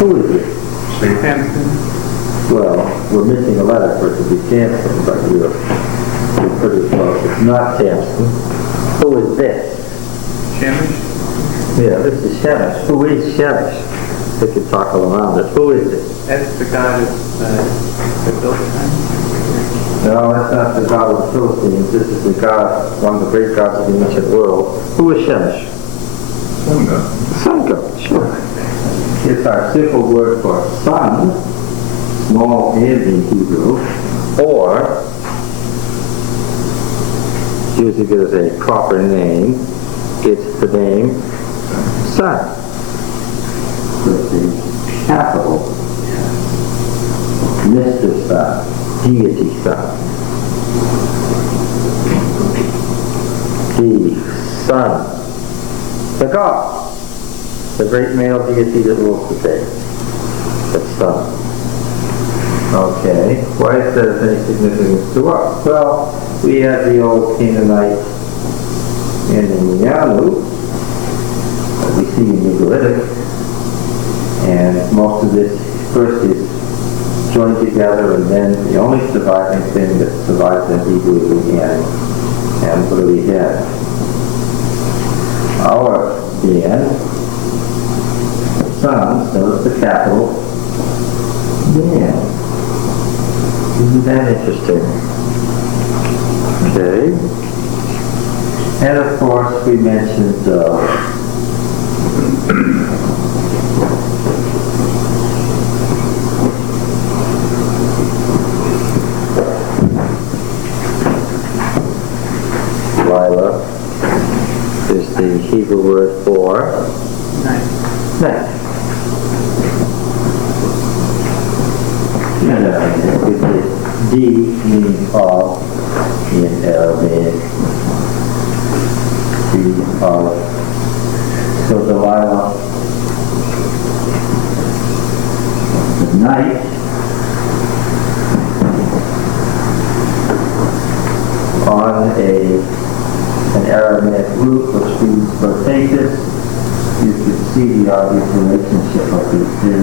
Who is it? Samson. Well, we're missing a letter for it to be Samson, but we're pretty close. It's not Samson. Who is this? Shemesh. Yeah, this is Shemesh. Who is Shemesh? We could talk around it. Who is it? That's the god of the Philistines. No, that's not the god of the Philistines. This is the god, one of the great gods of the ancient world. Who is Shemesh? Sun god. Sun god, sure. It's our simple word for sun, small and in Hebrew, or using it as a proper name, it's the name Sun, with the capital, Mr. Sun, deity Sun. The Sun, the God, the great male deity that rules the day, the Sun. Okay, why is that of any significance to us? Well, we have the old Canaanite and the Yanu that we see in Ugaritic, and most of this first is joined together, and then the only surviving thing that survives in Hebrew is the end. And what do we have? Our end, the sun, so it's the capital, man. Isn't that interesting? Okay. And of course we mentioned Lila is the Hebrew word for Night. night. Which is D meaning of in Arabic. D of. So Delilah, the night, on an Aramaic root which means rotatus, you can see the obvious relationship of these two.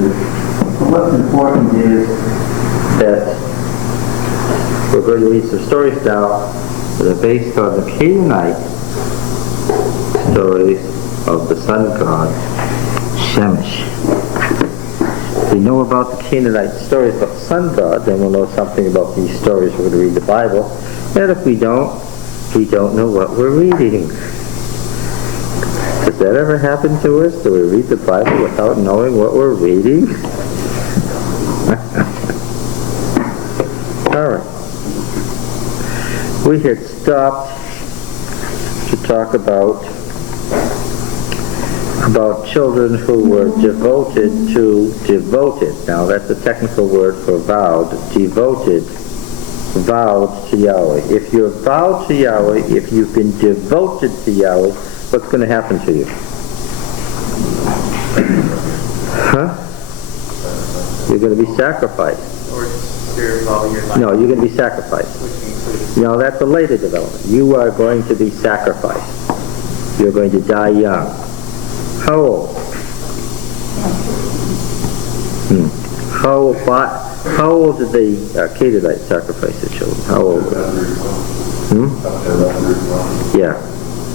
But what's important is that we're going to read some stories now that are based on the Canaanite stories of the sun god, Shemesh. If we know about the Canaanite stories about the sun god, then we'll know something about these stories. We're going to read the Bible. And if we don't know what we're reading. Does that ever happen to us? Do we read the Bible without knowing what we're reading? All right. We had stopped to talk about children who were devoted. Now that's a technical word for vowed. Vowed to Yahweh. If you're vowed to Yahweh, if you've been devoted to Yahweh, what's going to happen to you? Huh? You're going to be sacrificed. Or you're involving your life. No, you're going to be sacrificed. No, that's a later development. You are going to be sacrificed. You're going to die young. How old? How old did the Canaanites sacrifice their children? How old? Yeah,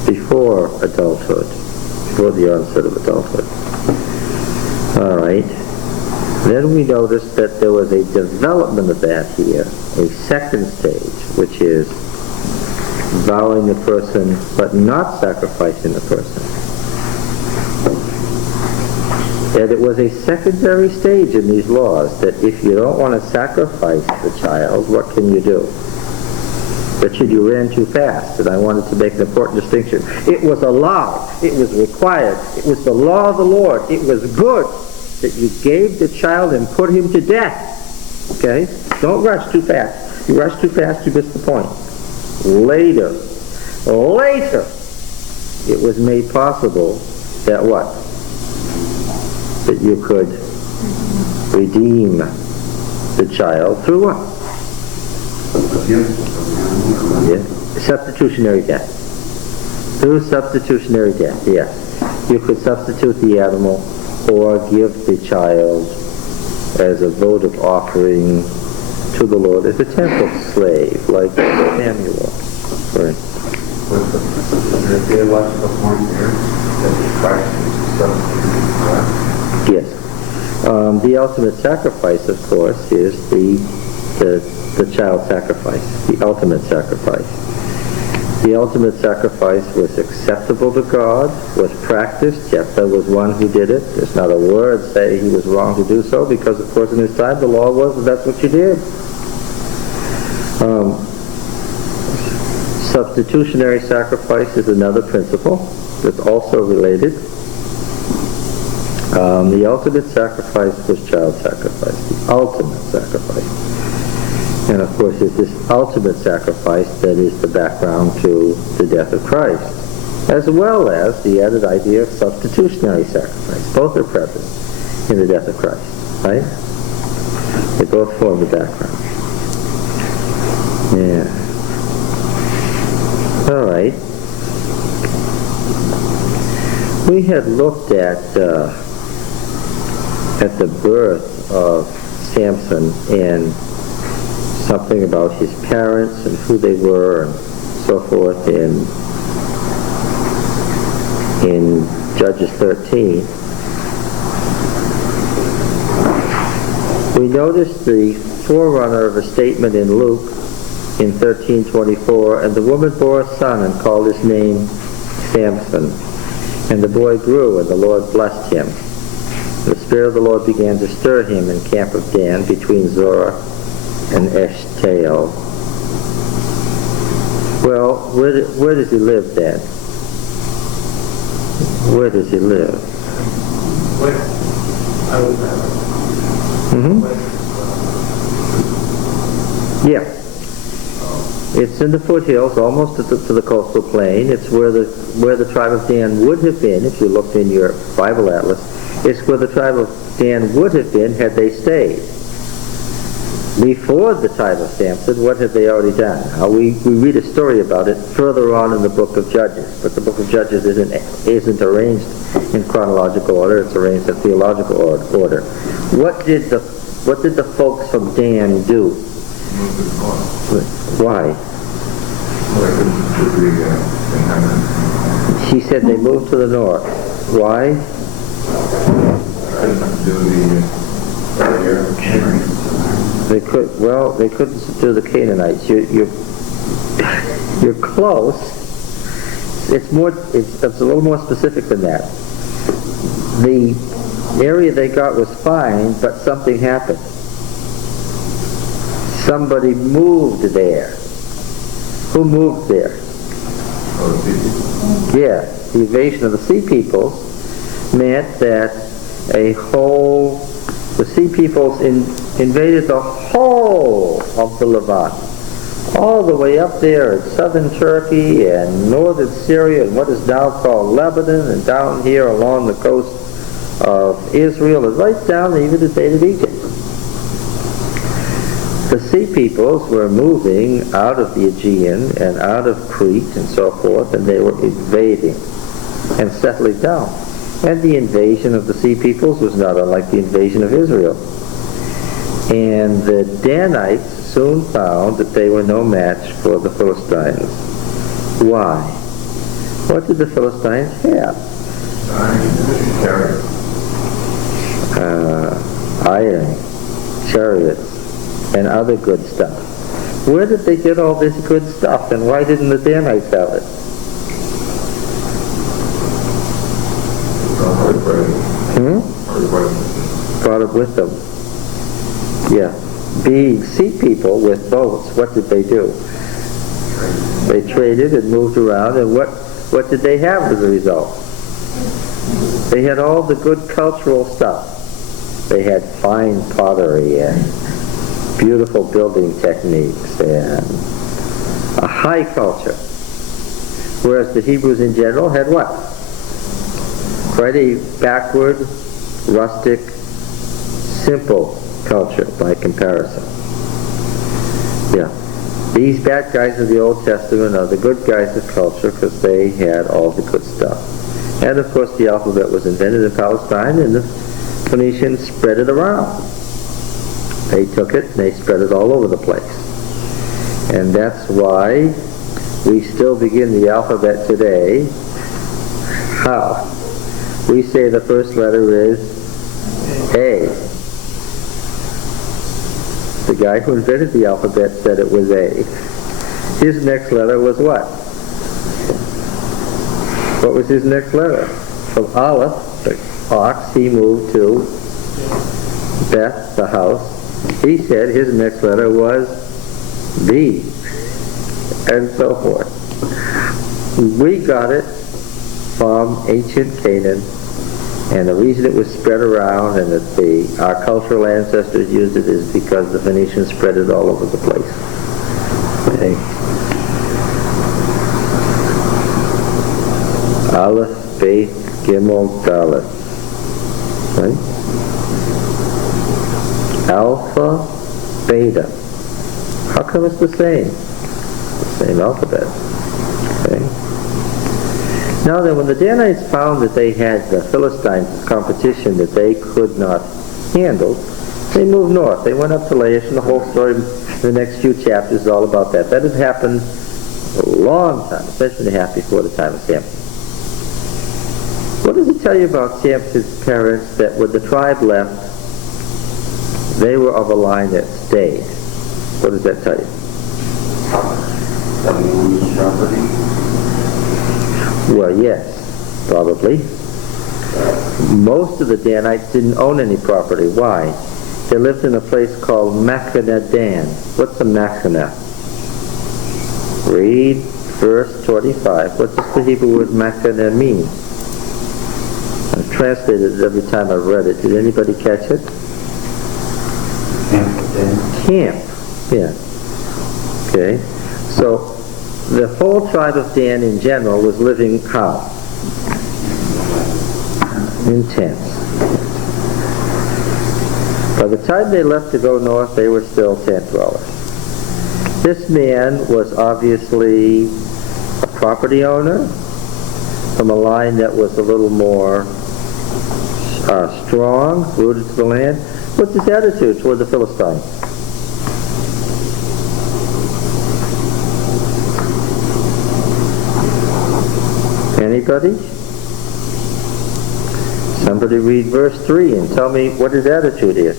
before adulthood, before the onset of adulthood. All right. Then we noticed that there was a development of that here, a second stage, which is vowing the person but not sacrificing the person. And it was a secondary stage in these laws that if you don't want to sacrifice the child, what can you do? Richard, you ran too fast, and I wanted to make an important distinction. It was allowed, it was required, it was the law of the Lord, it was good that you gave the child and put him to death. Okay? Don't rush too fast. You rush too fast, you miss the point. Later, it was made possible that what? That you could redeem the child through what? Yeah. Substitutionary death. Through substitutionary death, yes. You could substitute the animal or give the child as a votive offering to the Lord as a temple slave, like Samuel. Right. Is there a theological point there that Christ is substitute? Yes. The ultimate sacrifice, of course, is the child sacrifice, the ultimate sacrifice. The ultimate sacrifice was acceptable to God, was practiced. Jephthah was one who did it. There's not a word say he was wrong to do so, because, of course, in his time the law was that that's what you did. Substitutionary sacrifice is another principle that's also related. The ultimate sacrifice was child sacrifice, the ultimate sacrifice. And of course, it's this ultimate sacrifice that is the background to the death of Christ, as well as the added idea of substitutionary sacrifice. Both are present in the death of Christ, right? They both form the background. Yeah. All right. We had looked at the birth of Samson and something about his parents and who they were and so forth in Judges 13. We noticed the forerunner of a statement in Luke in 13:24, and the woman bore a son and called his name Samson. And the boy grew, and the Lord blessed him. The Spirit of the Lord began to stir him in camp of Dan between Zorah and Eshtaol. Well, where does he live then? Where does he live? Yeah. It's in the foothills, almost to the coastal plain. It's where the tribe of Dan would have been, if you looked in your Bible atlas. It's where the tribe of Dan would have been had they stayed. Before the time of Samson, what had they already done? We read a story about it further on in the book of Judges, but the book of Judges isn't arranged in chronological order. It's arranged in theological order. What did the folks from Dan do? Why? She said they moved to the north. Why? They couldn't subdue the Canaanites. You're close. It's a little more specific than that. The area they got was fine, but something happened. Somebody moved there. Who moved there? Yeah, the invasion of the sea peoples meant that the sea peoples invaded the whole of the Levant, all the way up there in southern Turkey and northern Syria and what is now called Lebanon, and down here along the coast of Israel, and right down even the state of Egypt. The sea peoples were moving out of the Aegean and out of Crete and so forth, and they were invading and settling down. And the invasion of the sea peoples was not unlike the invasion of Israel. And the Danites soon found that they were no match for the Philistines. Why? What did the Philistines have? Iron, chariots, and other good stuff. Where did they get all this good stuff, and why didn't the Danites have it? Brought it with them. Yeah. Being sea people with boats, what did they do? They traded and moved around, and what did they have as a result? They had all the good cultural stuff. They had fine pottery and beautiful building techniques and a high culture. Whereas the Hebrews in general had what? Quite a backward, rustic, simple culture by comparison. Yeah. These bad guys of the Old Testament are the good guys of culture because they had all the good stuff. And of course the alphabet was invented in Palestine, and the Phoenicians spread it around. They took it and they spread it all over the place. And that's why we still begin the alphabet today. How? We say the first letter is A. The guy who invented the alphabet said it was A. His next letter was what? What was his next letter? From Aleph, the ox, he moved to Beth, the house. He said his next letter was B, and so forth. We got it from ancient Canaan, and the reason it was spread around and that our cultural ancestors used it is because the Phoenicians spread it all over the place. Okay. Aleph, Beth, Gimel, Dalet. Right? Alpha, Beta. How come it's the same? The same alphabet. Okay. Now then, when the Danites found that they had the Philistines' competition that they could not handle, they moved north. They went up to Laish, and the whole story in the next few chapters is all about that. That had happened a long time, especially half before the time of Samson. What does it tell you about Samson's parents, that when the tribe left, they were of a line that stayed? What does that tell you? Well, yes, probably. Most of the Danites didn't own any property. Why? They lived in a place called Machane Dan. What's a Machane? Read verse 25. What does the Hebrew word Machane mean? I've translated it every time I've read it. Did anybody catch it? Camp. Yeah. Okay. So the whole tribe of Dan in general was living how? In tents. By the time they left to go north, they were still tent dwellers. This man was obviously a property owner from a line that was a little more strong, rooted to the land. What's his attitude toward the Philistines? Anybody? Somebody read verse 3 and tell me what his attitude is.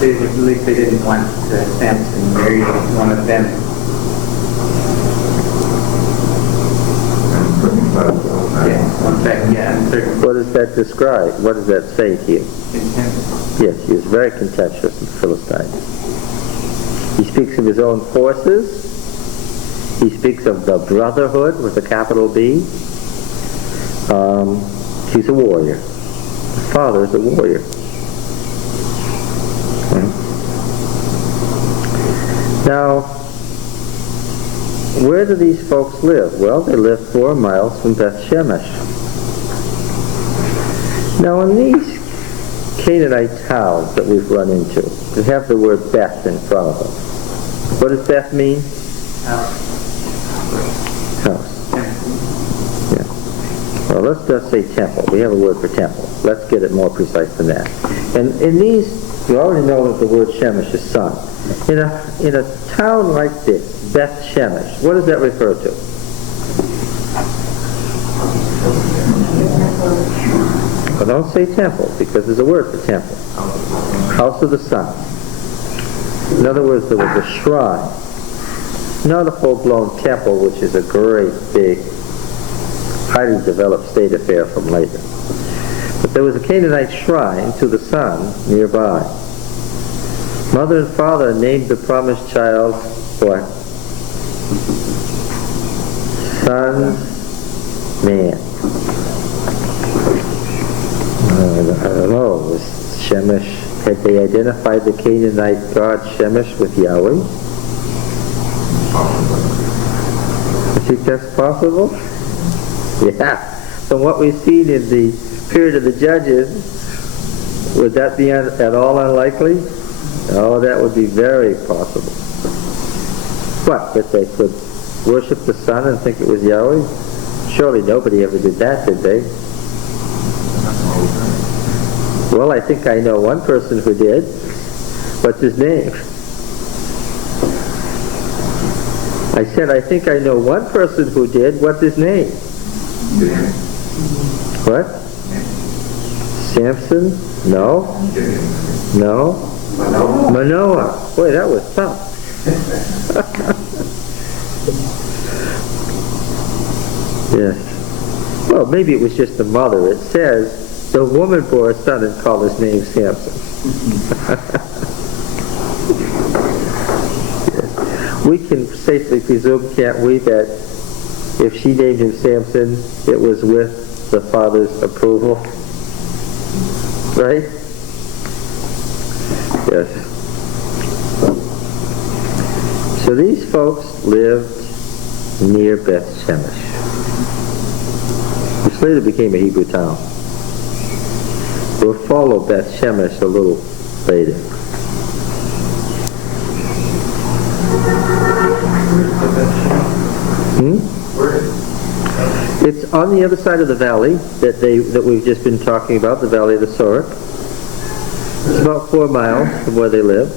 They believed they didn't want Samson to marry one of them. What does that describe? What does that say to you? Yes, he is very contentious of the Philistines. He speaks of his own forces. He speaks of the brotherhood with a capital B. He's a warrior. His father is a warrior. Okay. Now, where do these folks live? Well, they live 4 miles from Beth-Shemesh. Now, in these Canaanite towns that we've run into, they have the word Beth in front of them. What does Beth mean? House. Yeah. Well, let's just say temple. We have a word for temple. Let's get it more precise than that. And in these, you already know that the word Shemesh is son. In a town like this, Beth-Shemesh, what does that refer to? Well, don't say temple, because there's a word for temple. House of the sun. In other words, there was a shrine. Not a full-blown temple, which is a great, big, highly developed state affair from later. But there was a Canaanite shrine to the sun nearby. Mother and father named the promised child what? Son, man. I don't know. Was Shemesh, had they identified the Canaanite god Shemesh with Yahweh? You think that's possible? Yeah. From what we've seen in the period of the Judges, would that be at all unlikely? Oh, that would be very possible. What, that they could worship the sun and think it was Yahweh? Surely nobody ever did that, did they? Well, I think I know one person who did. What's his name? I said, I think I know one person who did. What's his name? What? Samson? No? No? Manoah. Boy, that was tough. Yes. Well, maybe it was just the mother. It says, the woman bore a son and called his name Samson. Yes. We can safely presume, can't we, that if she named him Samson, it was with the father's approval? Right? Yes. So these folks lived near Beth-Shemesh, which later became a Hebrew town. We'll follow Beth-Shemesh a little later. It's on the other side of the valley that we've just been talking about, the valley of the Sorek. It's about 4 miles from where they live.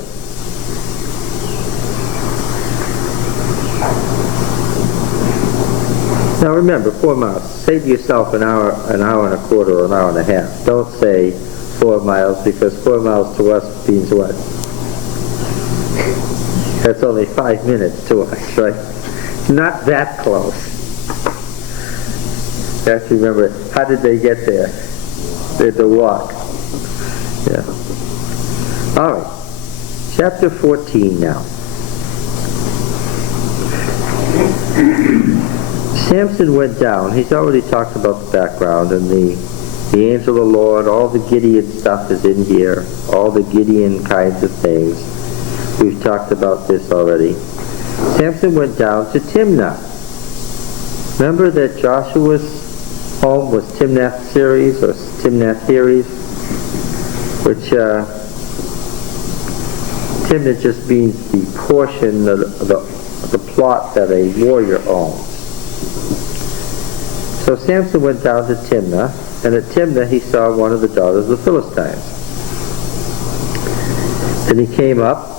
Now remember, 4 miles. Say to yourself an hour and a quarter, or an hour and a half. Don't say 4 miles, because 4 miles to us means what? That's only 5 minutes to us, right? Not that close. You have to remember, how did they get there? They had to walk. Yeah. All right. Chapter 14 now. Samson went down. He's already talked about the background, and the angel of the Lord, all the Gideon stuff is in here, all the Gideon kinds of things. We've talked about this already. Samson went down to Timnah. Remember that Joshua's home was Timnath-Seres, or Timnath-Heres, which Timnah just means the portion of the plot that a warrior owns. So Samson went down to Timnah, and at Timnah he saw one of the daughters of the Philistines. And he came up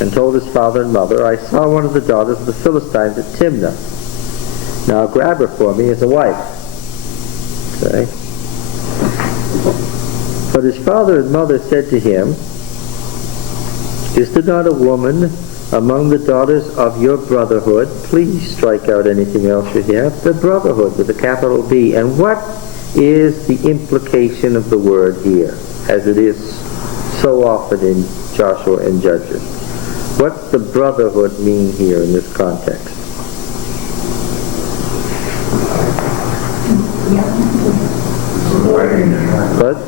and told his father and mother, I saw one of the daughters of the Philistines at Timnah. Now grab her for me as a wife. Okay? But his father and mother said to him, Is there not a woman among the daughters of your brotherhood? Please strike out anything else you have. The brotherhood with a capital B. And what is the implication of the word here, as it is so often in Joshua and Judges? What's the brotherhood mean here in this context? What?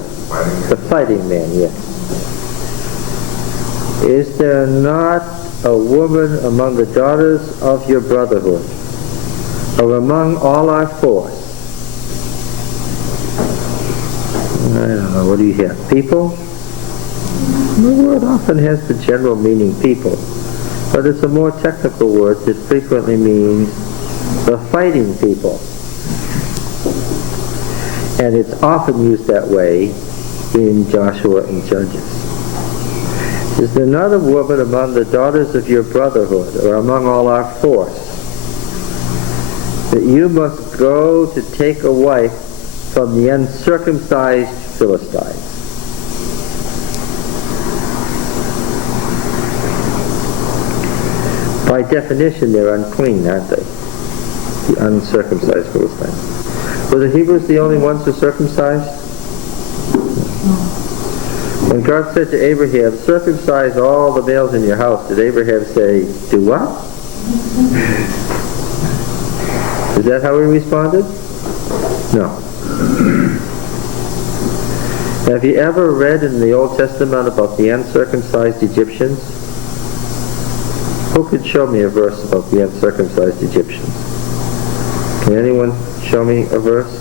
The fighting man, yes. Is there not a woman among the daughters of your brotherhood, or among all our force? I don't know, what do you have? People? The word often has the general meaning people, but it's a more technical word that frequently means the fighting people. And it's often used that way in Joshua and Judges. Is there not a woman among the daughters of your brotherhood, or among all our force, that you must go to take a wife from the uncircumcised Philistines? By definition, they're unclean, aren't they? The uncircumcised Philistines. Were the Hebrews the only ones who circumcised? When God said to Abraham, circumcise all the males in your house, did Abraham say, do what? Is that how he responded? No. Have you ever read in the Old Testament about the uncircumcised Egyptians? Who could show me a verse about the uncircumcised Egyptians? Can anyone show me a verse?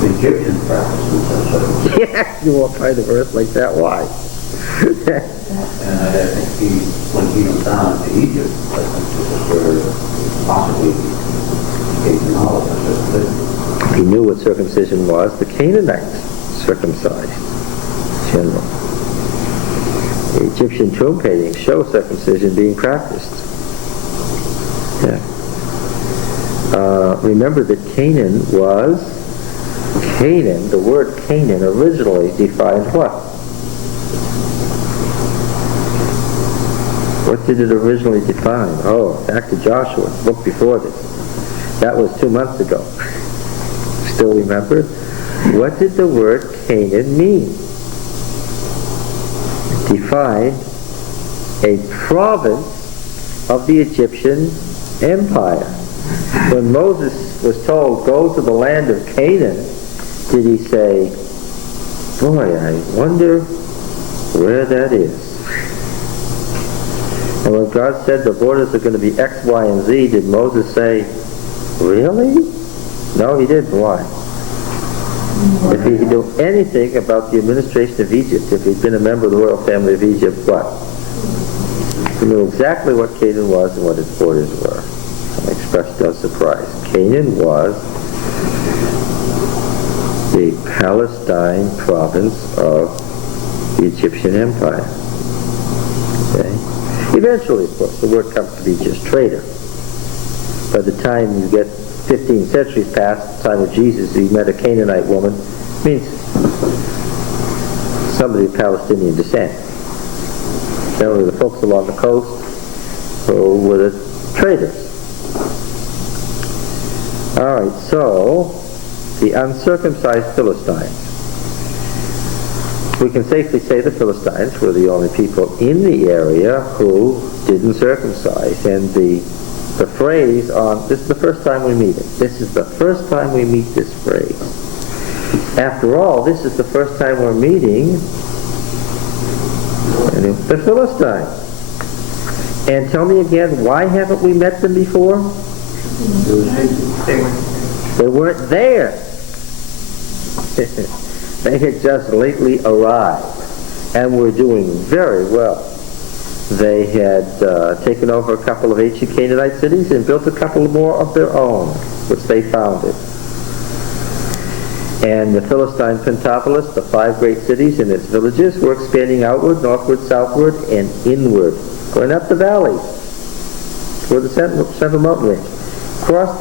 The Egyptians practiced uncircumcision. Yes, you won't find a verse like that. Why? And I think when he went down to Egypt, I think this is where possibly he gained the knowledge of this. He knew what circumcision was. The Canaanites circumcised, generally. The Egyptian tomb paintings show circumcision being practiced. Yeah. Remember that the word Canaan originally defined what? What did it originally define? Oh, back to Joshua, the book before this. That was 2 months ago. Still remember? What did the word Canaan mean? It defined a province of the Egyptian Empire. When Moses was told, go to the land of Canaan, did he say, boy, I wonder where that is? And when God said the borders are going to be X, Y, and Z, did Moses say, really? No, he didn't. Why? If he knew anything about the administration of Egypt, if he'd been a member of the royal family of Egypt, what? He knew exactly what Canaan was and what its borders were. Some expressed no surprise. Canaan was the Palestine province of the Egyptian Empire. Okay? Eventually, of course, the word comes to be just trader. By the time you get 15 centuries past the time of Jesus, he met a Canaanite woman. It means somebody of Palestinian descent. Generally, the folks along the coast who were the traders. All right, so the uncircumcised Philistines. We can safely say the Philistines were the only people in the area who didn't circumcise. And the phrase on, this is the first time we meet it. This is the first time we meet this phrase. After all, this is the first time we're meeting the Philistines. And tell me again, why haven't we met them before? They weren't there. They had just lately arrived and were doing very well. They had taken over a couple of ancient Canaanite cities and built a couple more of their own, which they founded. And the Philistine Pentapolis, the 5 great cities and its villages, were expanding outward, northward, southward, and inward, going up the valleys toward the central mountain range, across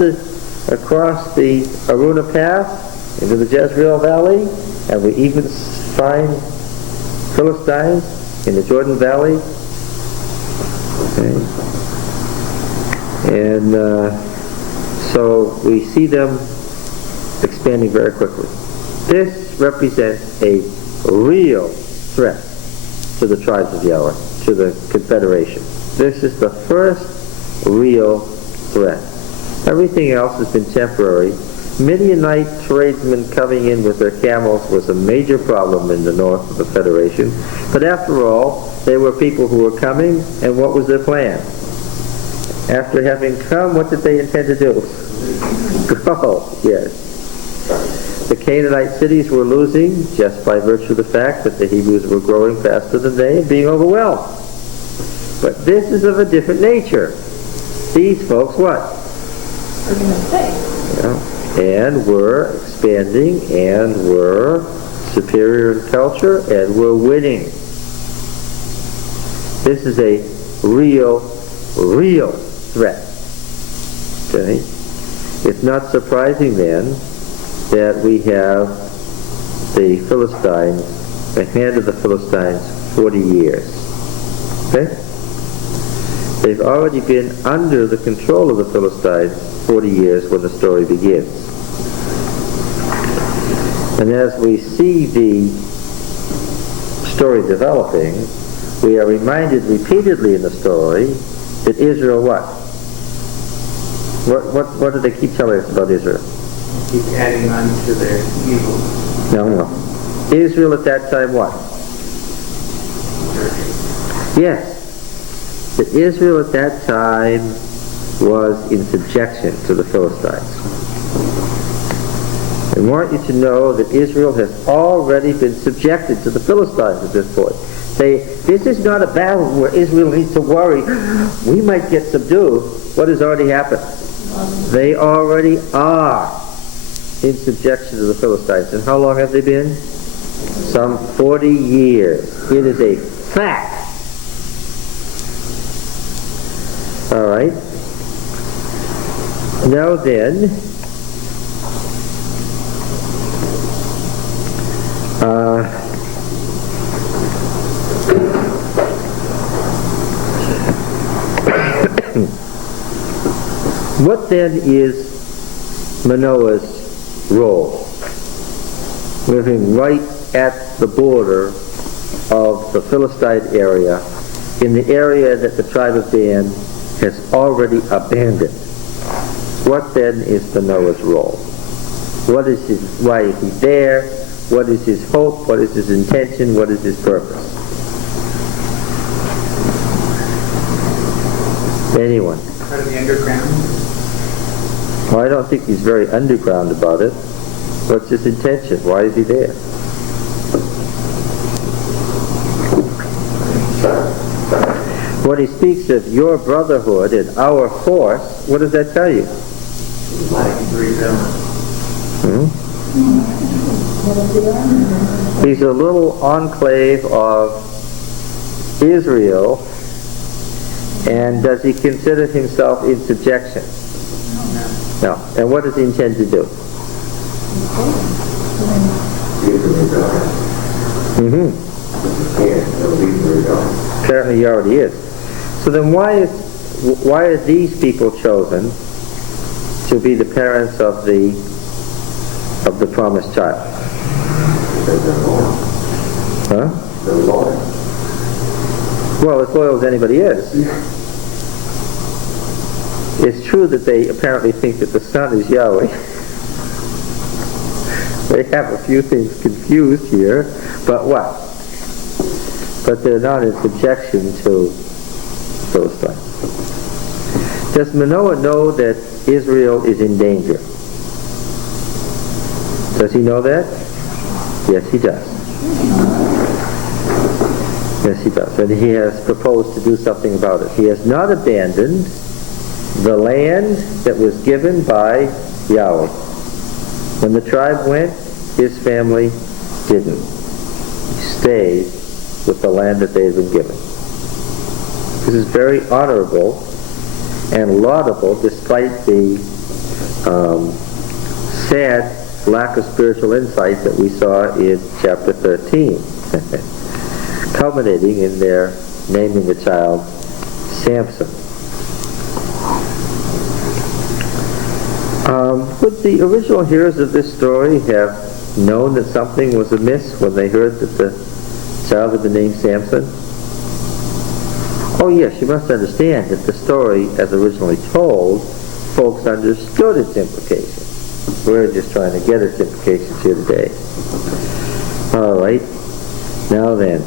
the Aruna Pass into the Jezreel Valley, and we even find Philistines in the Jordan Valley. Okay. And so we see them expanding very quickly. This represents a real threat to the tribes of Yahweh, to the Confederation. This is the first real threat. Everything else has been temporary. Midianite tradesmen coming in with their camels was a major problem in the north of the Federation. But after all, they were people who were coming, and what was their plan? After having come, what did they intend to do? Go, yes. The Canaanite cities were losing just by virtue of the fact that the Hebrews were growing faster than they and being overwhelmed. But this is of a different nature. These folks, what? We're going to stay. Yeah. And were expanding, and were superior in culture, and were winning. This is a real threat. Okay? It's not surprising then that we have the Philistines, the hand of the Philistines, 40 years. Okay? They've already been under the control of the Philistines 40 years when the story begins. And as we see the story developing, we are reminded repeatedly in the story that Israel what? What do they keep telling us about Israel? Keep adding on to their evil. No. Israel at that time what? Yes. That Israel at that time was in subjection to the Philistines. I want you to know that Israel has already been subjected to the Philistines at this point. This is not a battle where Israel needs to worry, we might get subdued. What has already happened? They already are in subjection to the Philistines. And how long have they been? Some 40 years. It is a fact. All right. Now then, what then is Manoah's role? Living right at the border of the Philistine area, in the area that the tribe of Dan has already abandoned. What then is Manoah's role? What is why is he there? What is his hope? What is his intention? What is his purpose? Anyone? Part of the underground. Well, I don't think he's very underground about it. What's his intention? Why is he there? When he speaks of your brotherhood and our force, what does that tell you? He's a little enclave of Israel, and does he consider himself in subjection? No. And what does he intend to do? Apparently he already is. So then why are these people chosen to be the parents of the promised child? Huh? Well, as loyal as anybody is. It's true that they apparently think that the Son is Yahweh. They have a few things confused here, but what? But they're not in subjection to Philistine. Does Manoah know that Israel is in danger? Does he know that? Yes, he does. Yes, he does. And he has proposed to do something about it. He has not abandoned the land that was given by Yahweh. When the tribe went, his family didn't. He stayed with the land that they had been given. This is very honorable and laudable, despite the sad lack of spiritual insight that we saw in chapter 13, culminating in their naming the child Samson. Would the original hearers of this story have known that something was amiss when they heard that the child had been named Samson? Oh yes, you must understand that the story, as originally told, folks understood its implications. We're just trying to get its implications here today. Alright, now then.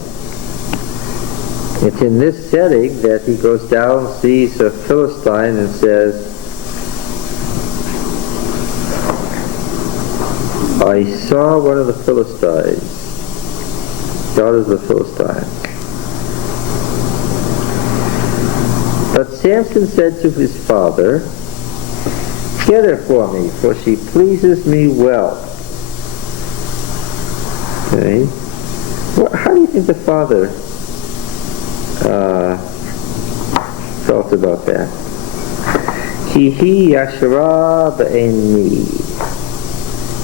It's in this setting that he goes down, sees a Philistine, and says, I saw one of the Philistines, daughters of the Philistines. But Samson said to his father, get her for me, for she pleases me well. Okay. Well, how do you think the father felt about that? Ki yashara ba'eni,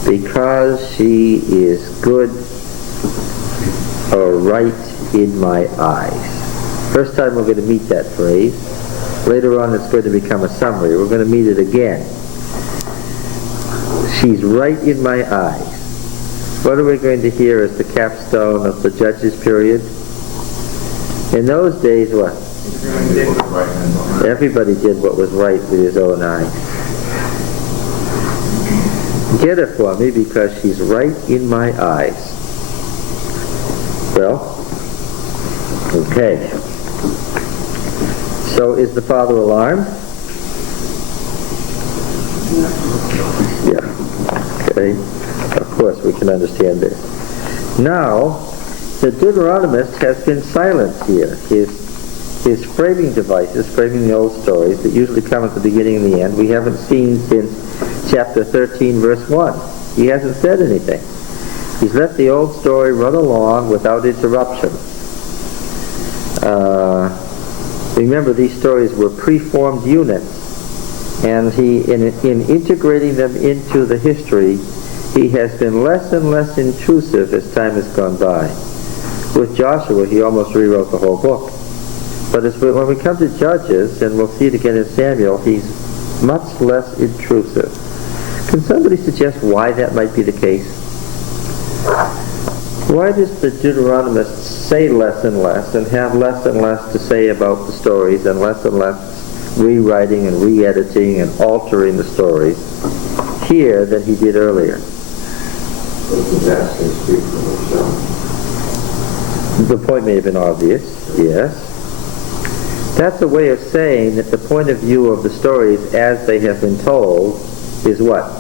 because she is good or right in my eyes. First time we're going to meet that phrase. Later on it's going to become a summary. We're going to meet it again. She's right in my eyes. What are we going to hear as the capstone of the Judges period? In those days, what? Everybody did what was right with his own eyes. Get her for me because she's right in my eyes. Well, okay. So is the father alarmed? Yeah. Okay. Of course we can understand this. Now, the Deuteronomist has been silent here. His framing devices, framing the old stories that usually come at the beginning and the end, we haven't seen since chapter 13, verse 1. He hasn't said anything. He's let the old story run along without interruption. Remember, these stories were preformed units, and in integrating them into the history, he has been less and less intrusive as time has gone by. With Joshua, he almost rewrote the whole book. But when we come to Judges, and we'll see it again in Samuel, he's much less intrusive. Can somebody suggest why that might be the case? Why does the Deuteronomist say less and less and have less and less to say about the stories and less rewriting and re-editing and altering the stories here than he did earlier? The point may have been obvious, yes. That's a way of saying that the point of view of the stories as they have been told is what?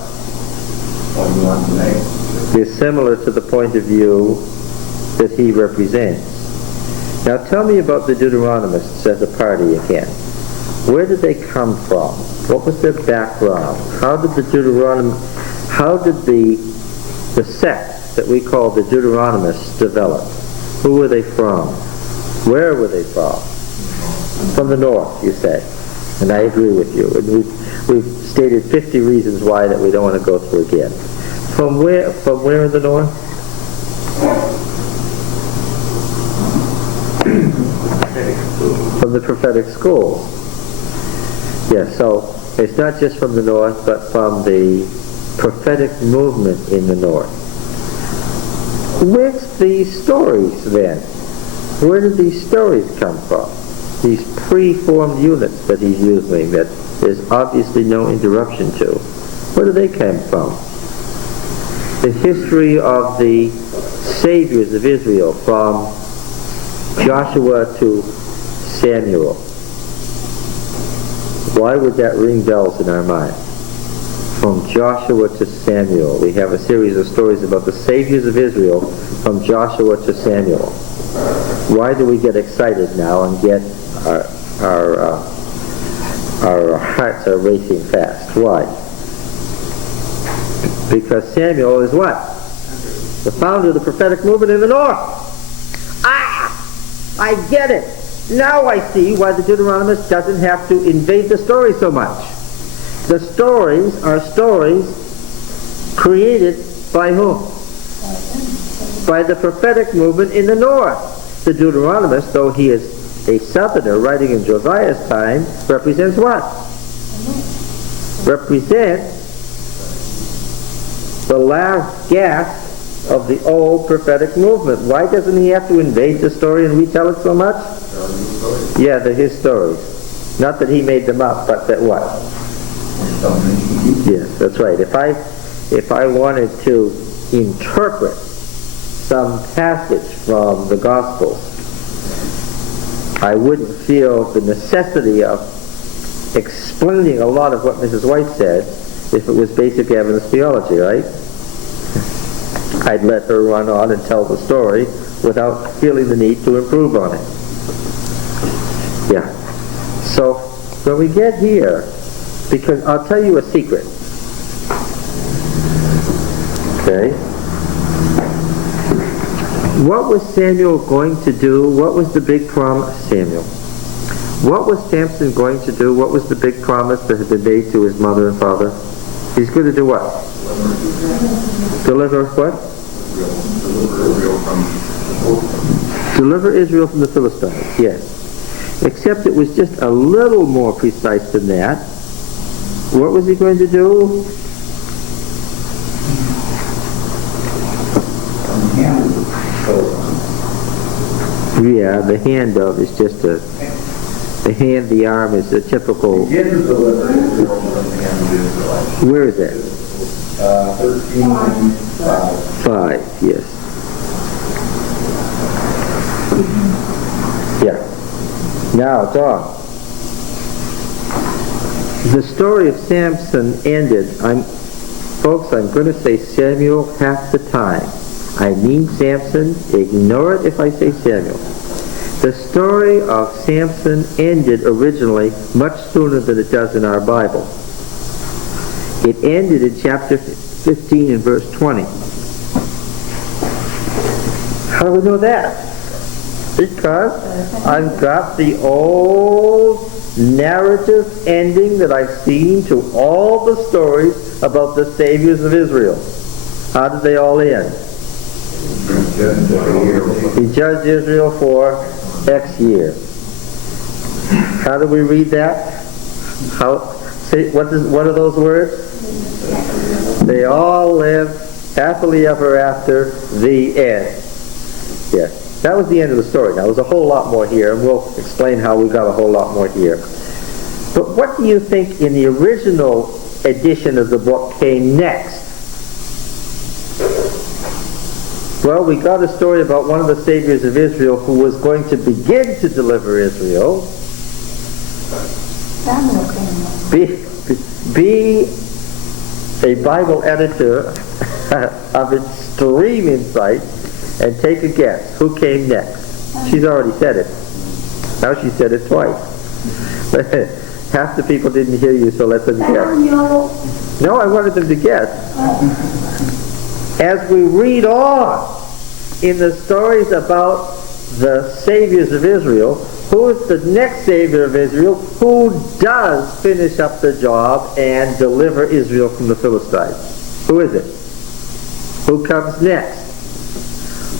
Is similar to the point of view that he represents. Now tell me about the Deuteronomists as a party again. Where did they come from? What was their background? How did the sect that we call the Deuteronomists develop? Who were they from? Where were they from? From the north, you say. And I agree with you. And we've stated 50 reasons why that we don't want to go through again. From where in the north? From the prophetic schools. Yes, so it's not just from the north, but from the prophetic movement in the north. Where's these stories then? Where did these stories come from? These preformed units that he's using that there's obviously no interruption to. Where do they come from? The history of the saviors of Israel from Joshua to Samuel. Why would that ring bells in our mind? From Joshua to Samuel. We have a series of stories about the saviors of Israel from Joshua to Samuel. Why do we get excited now and get our hearts are racing fast? Why? Because Samuel is what? The founder of the prophetic movement in the north. I get it. Now I see why the Deuteronomist doesn't have to invade the story so much. The stories are stories created by whom? By the prophetic movement in the north. The Deuteronomist, though he is a southerner writing in Josiah's time, represents what? Represents the last gasp of the old prophetic movement. Why doesn't he have to invade the story and retell it so much? Yeah, they're his stories. Not that he made them up, but that what? Yes, that's right. If I wanted to interpret some passage from the Gospels, I wouldn't feel the necessity of explaining a lot of what Mrs. White said if it was basic evidence theology, right? I'd let her run on and tell the story without feeling the need to improve on it. Yeah. So when we get here, because I'll tell you a secret. Okay? What was Samuel going to do? What was the big promise? Samuel. What was Samson going to do? What was the big promise that had been made to his mother and father? He's going to do what? Deliver what? Deliver Israel from the Philistines, yes. Except it was just a little more precise than that. What was he going to do? Yeah, the hand of is just the hand, the arm is a typical. Where is that? 13:5. Yes. Yeah. Now, Dawn. The story of Samson ended. Folks, I'm going to say Samuel half the time. I mean Samson. Ignore it if I say Samuel. The story of Samson ended originally much sooner than it does in our Bible. It ended in chapter 15 and verse 20. How do we know that? Because I've got the old narrative ending that I've seen to all the stories about the saviors of Israel. How did they all end? He judged Israel for X years. How do we read that? What are those words? They all lived happily ever after, the end. Yes. That was the end of the story. Now, there's a whole lot more here, and we'll explain how we got a whole lot more here. But what do you think in the original edition of the book came next? Well, we got a story about one of the saviors of Israel who was going to begin to deliver Israel. Be a Bible editor of extreme insight and take a guess. Who came next? She's already said it. Now she said it twice. Half the people didn't hear you, so let them guess. No, I wanted them to guess. As we read on in the stories about the saviors of Israel, who is the next savior of Israel who does finish up the job and deliver Israel from the Philistines? Who is it? Who comes next?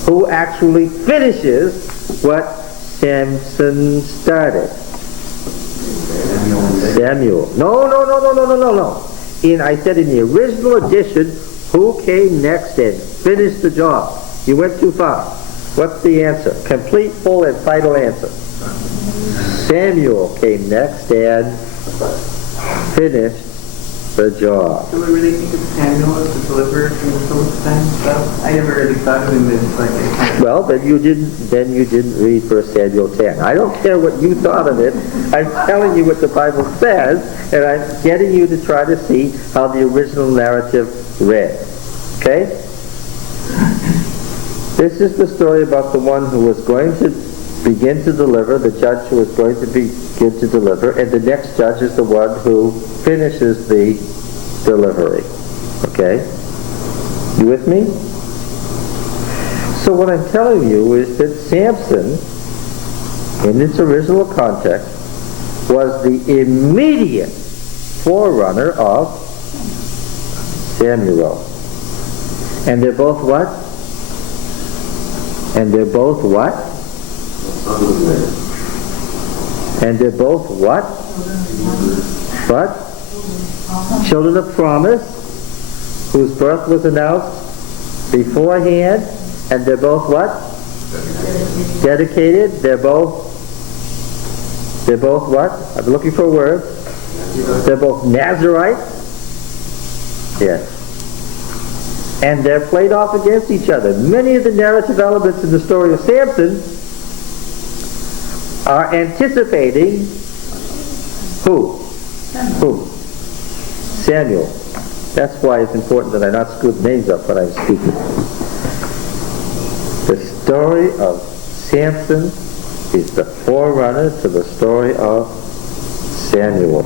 Who actually finishes what Samson started? Samuel. No. I said in the original edition, who came next and finished the job? You went too far. What's the answer? Complete, full, and final answer. Samuel came next and finished the job. So we really think of Samuel as the deliverer from the Philistines stuff? I never really thought of him as like a kind of... Well, then you didn't read 1 Samuel 10. I don't care what you thought of it. I'm telling you what the Bible says, and I'm getting you to try to see how the original narrative read. Okay? This is the story about the one who was going to begin to deliver, the judge who was going to begin to deliver, and the next judge is the one who finishes the delivery. Okay? You with me? So what I'm telling you is that Samson, in its original context, was the immediate forerunner of Samuel. And they're both what? And they're both what? And they're both what? What? Children of promise, whose birth was announced beforehand, and they're both what? Dedicated. They're both what? I'm looking for words. They're both Nazarites. Yes. And they're played off against each other. Many of the narrative elements in the story of Samson are anticipating who? Who? Samuel. That's why it's important that I not screw the names up when I'm speaking. The story of Samson is the forerunner to the story of Samuel.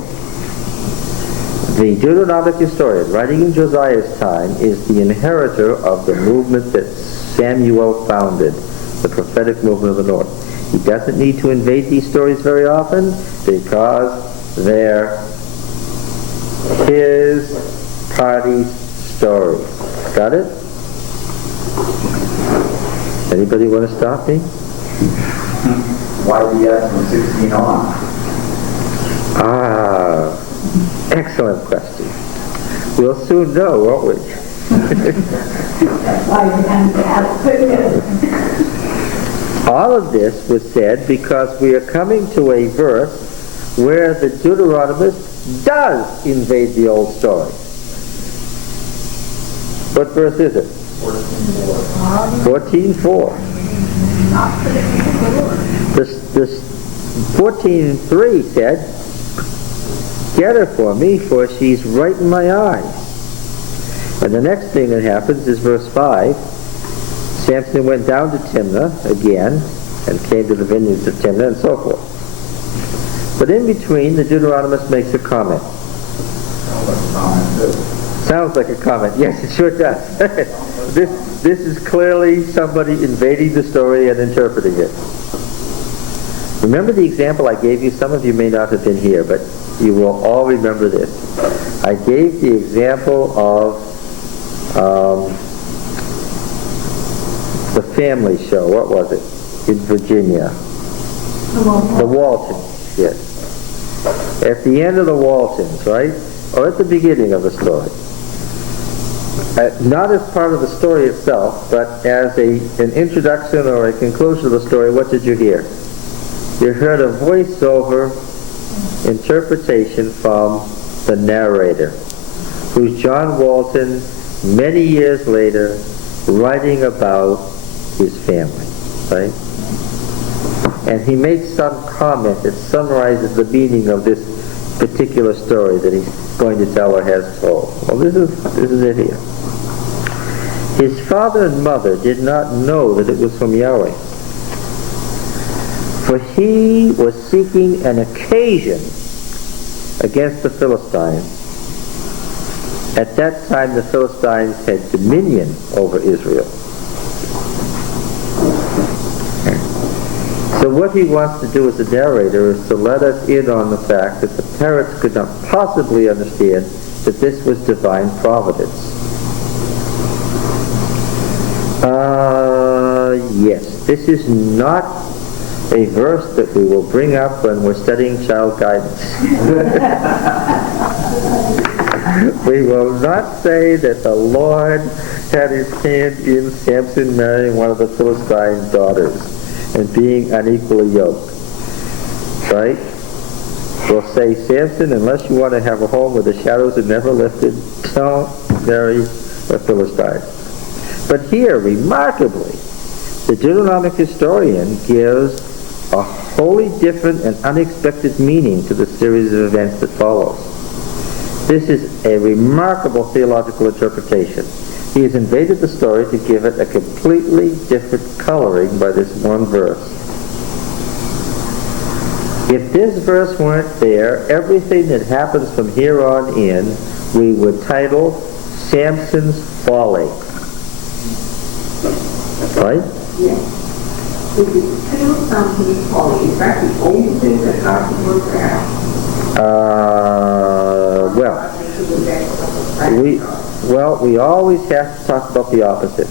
The Deuteronomic historian, writing in Josiah's time, is the inheritor of the movement that Samuel founded, the prophetic movement of the North. He doesn't need to invade these stories very often because they're his party's stories. Got it? Anybody want to stop me? Why do you ask from 16 on? Excellent question. We'll soon know, won't we? All of this was said because we are coming to a verse where the Deuteronomist does invade the old story. What verse is it? 14:4. This 14:3 said, "Get her for me, for she's right in my eyes." And the next thing that happens is verse 5. Samson went down to Timnah again and came to the vineyards of Timnah and so forth. But in between, the Deuteronomist makes a comment. Sounds like a comment. Yes, it sure does. This is clearly somebody invading the story and interpreting it. Remember the example I gave you? Some of you may not have been here, but you will all remember this. I gave the example of the family show. What was it? In Virginia. The Waltons, yes. At the end of the Waltons, right? Or at the beginning of the story. Not as part of the story itself, but as an introduction or a conclusion of the story, what did you hear? You heard a voiceover interpretation from the narrator, who's John Walton, many years later, writing about his family, right? And he makes some comment that summarizes the meaning of this particular story that he's going to tell or has told. Well, this is it here. His father and mother did not know that it was from Yahweh, for he was seeking an occasion against the Philistines. At that time, the Philistines had dominion over Israel. So what he wants to do as a narrator is to let us in on the fact that the parents could not possibly understand that this was divine providence. Yes, this is not a verse that we will bring up when we're studying child guidance. We will not say that the Lord had his hand in Samson marrying one of the Philistine daughters and being unequally yoked. Right? We'll say, Samson, unless you want to have a home where the shadows are never lifted, don't marry a Philistine. But here, remarkably, the Deuteronomic historian gives a wholly different and unexpected meaning to the series of events that follows. This is a remarkable theological interpretation. He has invaded the story to give it a completely different coloring by this one verse. If this verse weren't there, everything that happens from here on in, we would title Samson's Folly. Right? Yes. If you title Samson's Folly, is that the only thing that God can work out? We always have to talk about the opposite.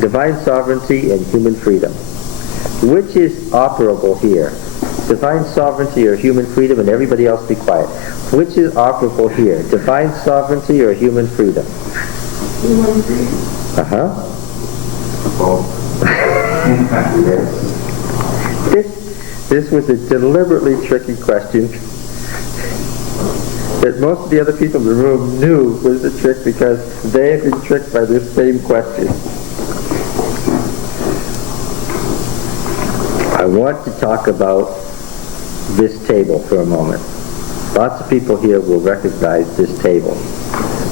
Divine sovereignty and human freedom. Which is operable here? Divine sovereignty or human freedom, and everybody else be quiet. Which is operable here? Divine sovereignty or human freedom? Human freedom. Uh-huh. This was a deliberately tricky question that most of the other people in the room knew was a trick because they had been tricked by this same question. I want to talk about this table for a moment. Lots of people here will recognize this table.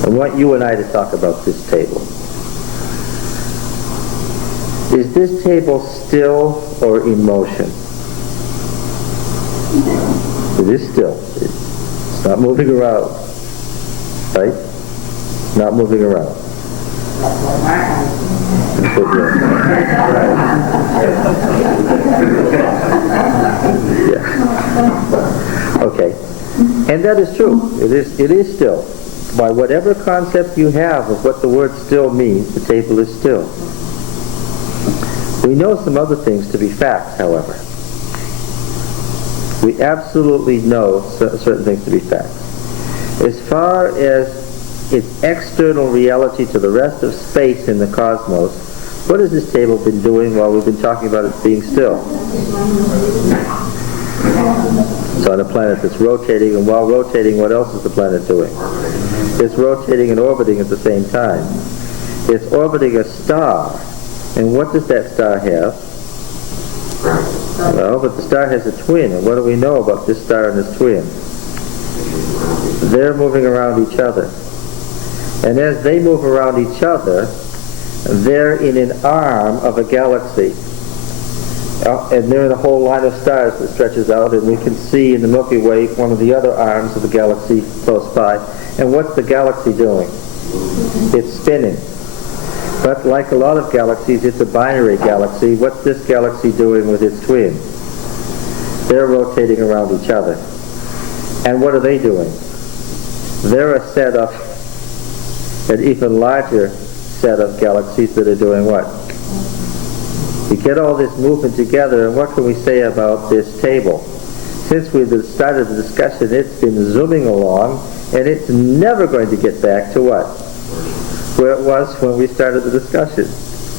I want you and I to talk about this table. Is this table still or in motion? It is still. It's not moving around. Right? Not moving around. Yeah. Okay. And that is true. It is still. By whatever concept you have of what the word still means, the table is still. We know some other things to be facts, however. We absolutely know certain things to be facts. As far as its external reality to the rest of space in the cosmos, what has this table been doing while we've been talking about it being still? It's on a planet that's rotating, and while rotating, what else is the planet doing? It's rotating and orbiting at the same time. It's orbiting a star. And what does that star have? Well, but the star has a twin, and what do we know about this star and its twin? They're moving around each other. And as they move around each other, they're in an arm of a galaxy. And they're in a whole line of stars that stretches out, and we can see in the Milky Way one of the other arms of the galaxy close by. And what's the galaxy doing? It's spinning. But like a lot of galaxies, it's a binary galaxy. What's this galaxy doing with its twin? They're rotating around each other. And what are they doing? They're a set of, an even larger set of galaxies that are doing what? You get all this movement together, and what can we say about this table? Since we started the discussion, it's been zooming along, and it's never going to get back to what? Where it was when we started the discussion.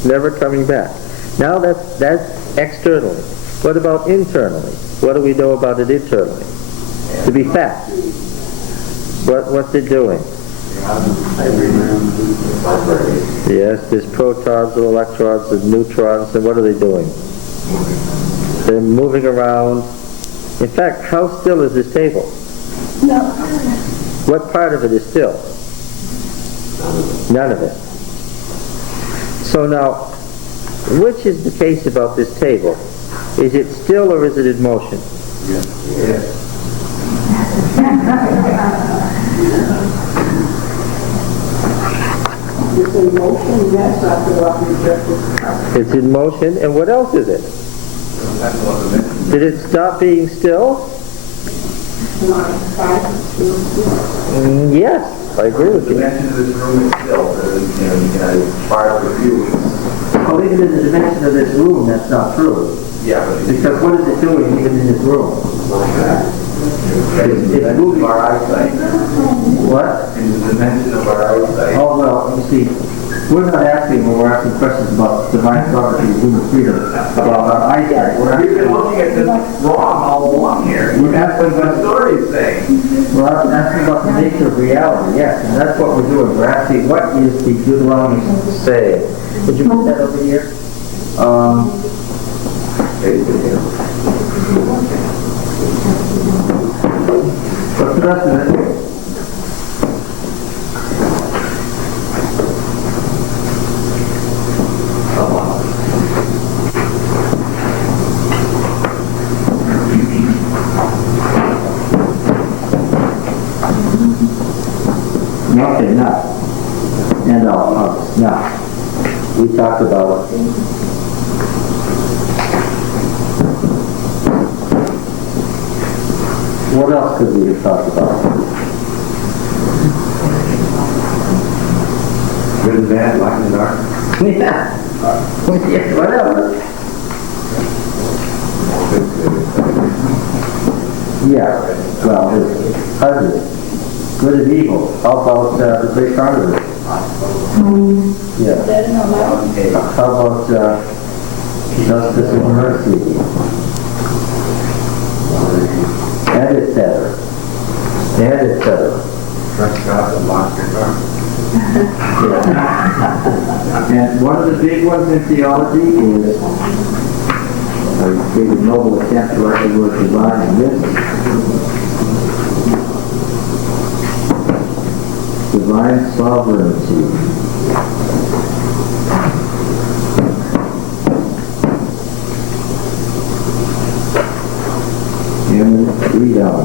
Never coming back. Now that's externally. What about internally? What do we know about it internally? To be fact. What's it doing? Yes, there's protons and electrons and neutrons, and what are they doing? They're moving around. In fact, how still is this table? No. What part of it is still? None of it. So now, which is the case about this table? Is it still or is it in motion? Yes. It's in motion, that's after what we just discussed. It's in motion, and what else is it? Did it stop being still? Yes, I agree with The you. dimension of this room is still, you can fire the view. Oh, even in the dimension of this room, that's not true. Yeah, but Because what is it doing even in this room? it's moving our eyesight. What? In the dimension of our eyesight. Oh, well, you see, we're not asking when we're asking questions about divine sovereignty and human freedom, about our eyesight. We've been looking at this wrong all along here. We're asking What the story is saying. We're asking about the nature of reality, yes, and that's what we're doing. We're asking, what is the Deuteronomy saying? Would you put that over here? What's the rest of it? Okay, now, and now, we talked about what else could we have talked about? Good and bad, light and dark. Yeah. Yeah, whatever. Yeah, well, it's ugly. Good and evil. How about the great controversy? Yeah. Dead and alive. How about justice and mercy? And et cetera. And et cetera. Trust God and lock your door. And one of the big ones in theology is, I gave a noble attempt to write the word divine in this. Divine sovereignty. Human freedom.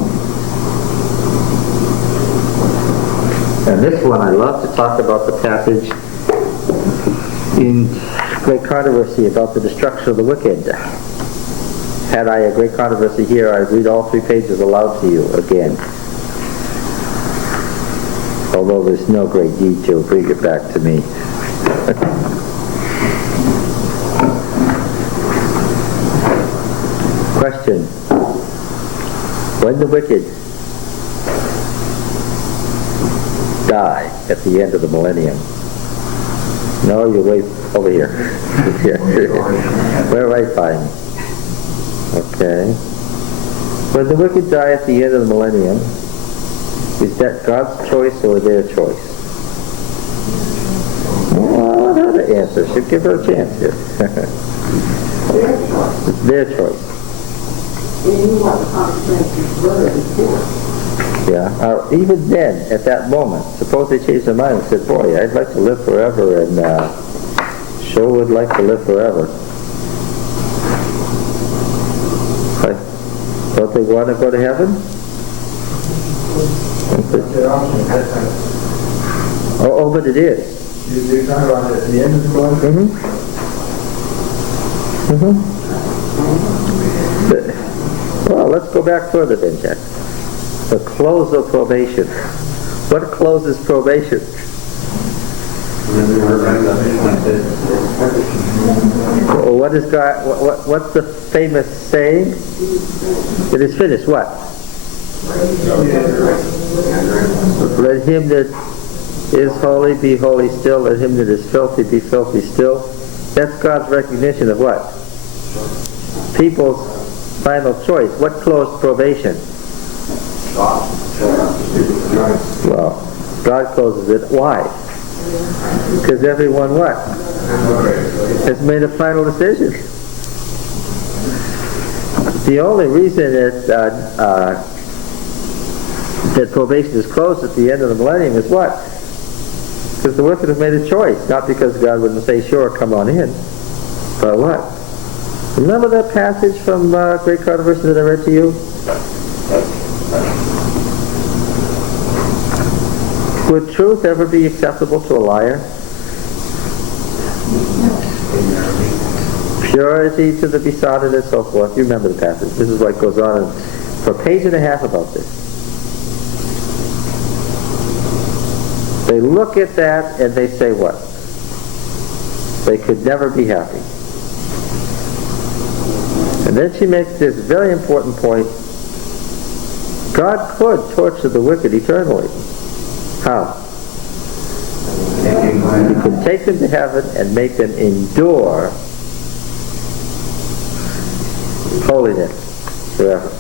And this one, I love to talk about the passage in Great Controversy about the destruction of the wicked. Had I a Great Controversy here, I'd read all 3 pages aloud to you again. Although there's no great need to bring it back to me. Question. When the wicked die at the end of the millennium. No, you wait over here. Where right by me. Okay. When the wicked die at the end of the millennium, is that God's choice or their choice? Well, I know the answer. Should give her a chance here. It's their choice. Yeah. Even then, at that moment, suppose they changed their mind and said, boy, I'd like to live forever and sure would like to live forever. Don't they want to go to heaven? Oh, but it is. You're talking about at the end of the book? Well, let's go back further then, Jack. The close of probation. What closes probation? Well, what is God? What's the famous saying? It is finished. What? Let him that is holy be holy still. Let him that is filthy be filthy still. That's God's recognition of what? People's final choice. What closed probation? Well, God closes it. Why? Because everyone what? Has made a final decision. The only reason that probation is closed at the end of the millennium is what? Because the wicked have made a choice, not because God wouldn't say, sure, come on in. But what? Remember that passage from Great Controversy that I read to you? Would truth ever be acceptable to a liar? Purity to the besotted and so forth. You remember the passage. This is what goes on for a page and a half about this. They look at that and they say what? They could never be happy. And then she makes this very important point. God could torture the wicked eternally. How? He could take them to heaven and make them endure holiness forever.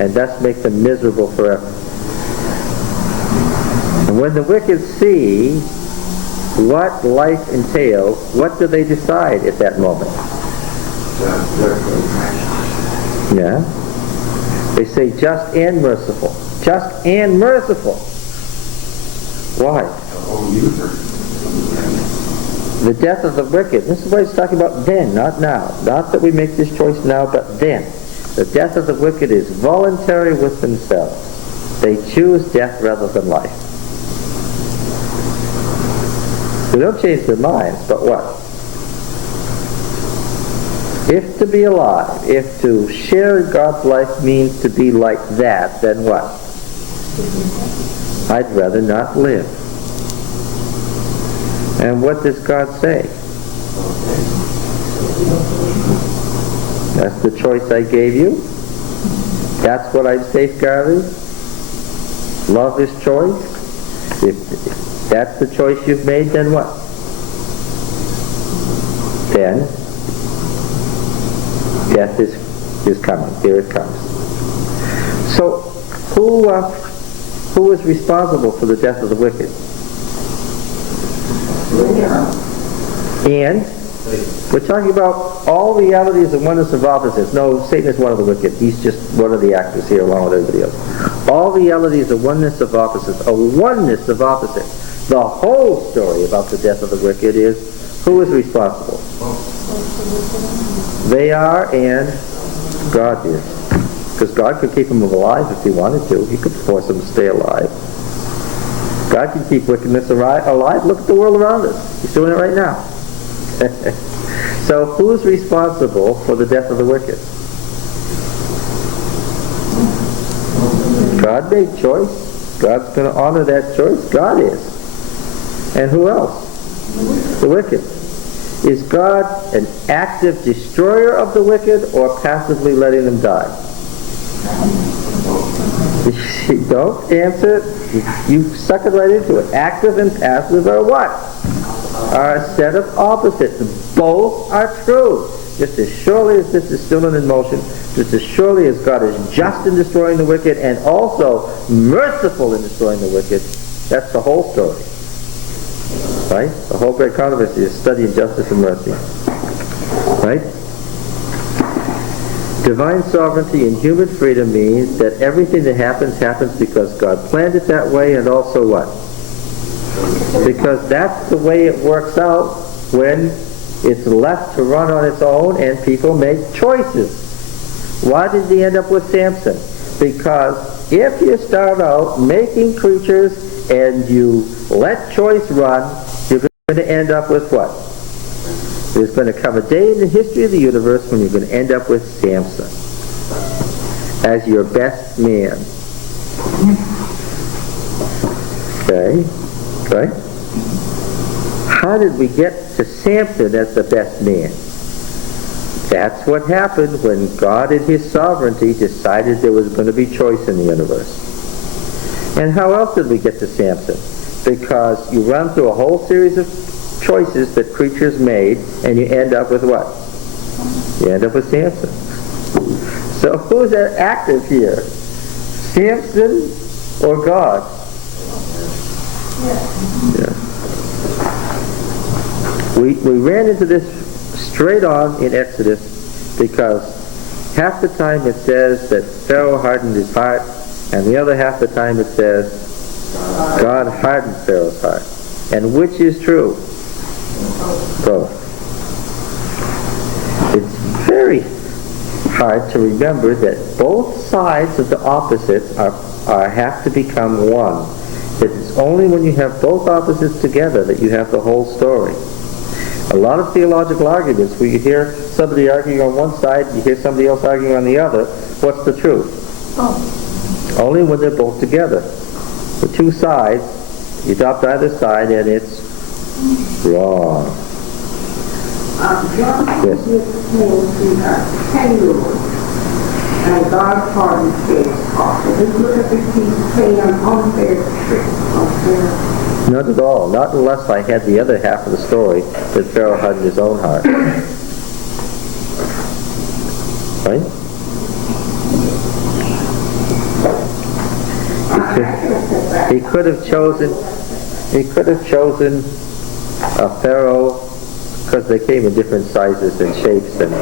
And thus make them miserable forever. And when the wicked see what life entails, what do they decide at that moment? Yeah? They say just and merciful. Just and merciful. Why? The death of the wicked. This is what he's talking about then, not now. Not that we make this choice now, but then. The death of the wicked is voluntary with themselves. They choose death rather than life. They don't change their minds, but what? If to be alive, if to share God's life means to be like that, then what? I'd rather not live. And what does God say? That's the choice I gave you. That's what I've safeguarded. Love is choice. If that's the choice you've made, then what? Then death is coming. Here it comes. So who is responsible for the death of the wicked? And we're talking about all realities and oneness of opposites. No, Satan is one of the wicked. He's just one of the actors here along with everybody else. All realities are oneness of opposites. A oneness of opposites. The whole story about the death of the wicked is who is responsible? They are, and God is. Because God could keep them alive if he wanted to. He could force them to stay alive. God can keep wickedness alive. Look at the world around us. He's doing it right now. So who's responsible for the death of the wicked? God made choice. God's going to honor that choice. God is. And who else? The wicked. Is God an active destroyer of the wicked or passively letting them die? Don't answer. You suck it right into it. Active and passive are what? Are a set of opposites. Both are true. Just as surely as this is still in motion, just as surely as God is just in destroying the wicked and also merciful in destroying the wicked, that's the whole story. Right? The whole great controversy is studying justice and mercy. Right? Divine sovereignty and human freedom means that everything that happens because God planned it that way, and also what? Because that's the way it works out when it's left to run on its own and people make choices. Why did he end up with Samson? Because if you start out making creatures and you let choice run, you're going to end up with what? There's going to come a day in the history of the universe when you're going to end up with Samson as your best man. Okay? Right? How did we get to Samson as the best man? That's what happened when God in His sovereignty decided there was going to be choice in the universe. And how else did we get to Samson? Because you run through a whole series of choices that creatures made, and you end up with what? You end up with Samson. So who's active here? Samson or God? Yeah. We ran into this straight on in Exodus because half the time it says that Pharaoh hardened his heart, and the other half the time it says God hardened Pharaoh's heart. And which is true? Both. It's very hard to remember that both sides of the opposites have to become one. It's only when you have both opposites together that you have the whole story. A lot of theological arguments where you hear somebody arguing on one side, you hear somebody else arguing on the other, what's the truth? Only when they're both together. The two sides, you adopt either side and it's wrong. John Yes. came to 10 rules, and God pardoned Pharaoh's heart. So just look at this piece playing an unfair trick. Unfair. Not at all. Not unless I had the other half of the story that Pharaoh hardened his own heart. Right? He could have chosen a Pharaoh, because they came in different sizes and shapes and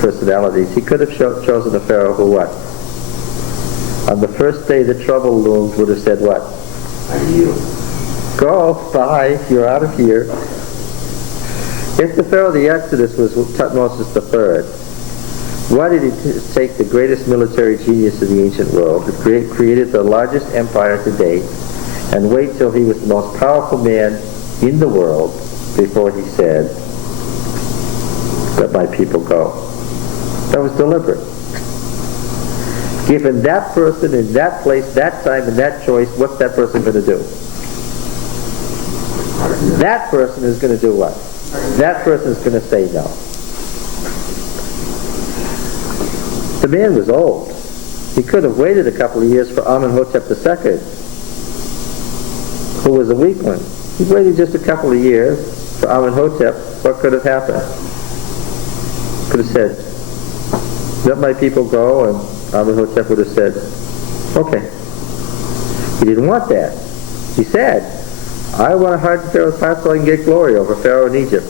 personalities. He could have chosen a Pharaoh who what? On the first day the trouble loomed would have said what? Go, bye, you're out of here. If the Pharaoh of the Exodus was Tutmosis III, why did he take the greatest military genius of the ancient world, who created the largest empire to date, and wait till he was the most powerful man in the world before he said, let my people go? That was deliberate. Given that person in that place, that time, and that choice, what's that person going to do? That person is going to do what? That person is going to say no. The man was old. He could have waited a couple of years for Amenhotep II, who was a weakling. He waited just a couple of years for Amenhotep. What could have happened? Could have said, let my people go, and Amenhotep would have said, okay. He didn't want that. He said, I want to harden Pharaoh's heart so I can get glory over Pharaoh in Egypt,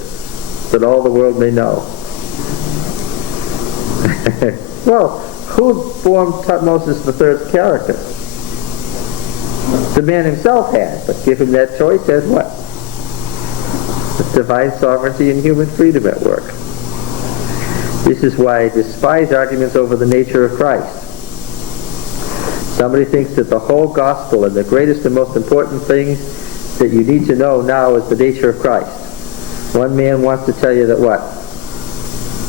that all the world may know. Well, who formed Tutmosis III's character? The man himself had, but given that choice, has what? It's divine sovereignty and human freedom at work. This is why I despise arguments over the nature of Christ. Somebody thinks that the whole gospel and the greatest and most important thing that you need to know now is the nature of Christ. One man wants to tell you that what?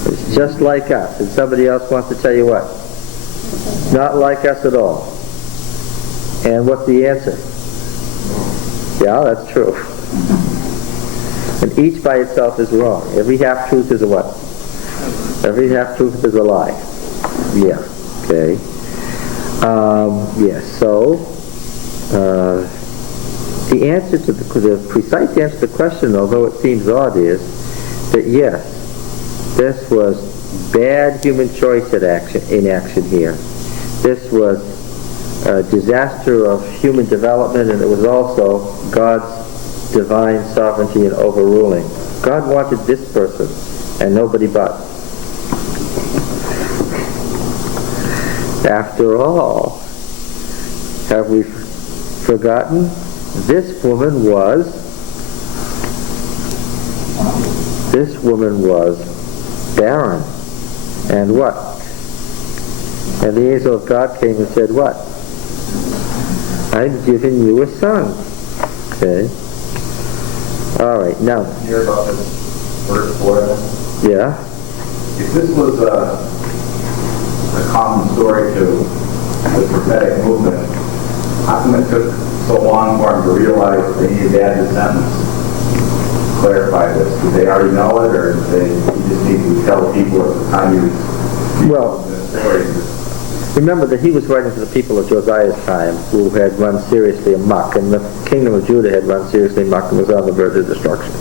It's just like us. And somebody else wants to tell you what? Not like us at all. And what's the answer? Yeah, that's true. And each by itself is wrong. Every half-truth is a what? Every half-truth is a lie. Yeah. Okay. Yes. So, the answer to the precise answer to the question, although it seems odd, is that yes, this was bad human choice in action here. This was a disaster of human development, and it was also God's divine sovereignty and overruling. God wanted this person and nobody but. After all, have we forgotten? This woman was this woman was barren. And what? And the angel of God came and said, what? I'm giving you a son. Okay. All right, now. Hear about this verse 4 then? Yeah. If this was a common story to the prophetic movement, how come it took so long for them to realize they needed to add the sentence? Clarify this. Did they already know it, or did they just need to tell people at the time he was the story? Remember that he was writing to the people of Josiah's time who had run seriously amok, and the kingdom of Judah had run seriously amok and was on the verge of destruction.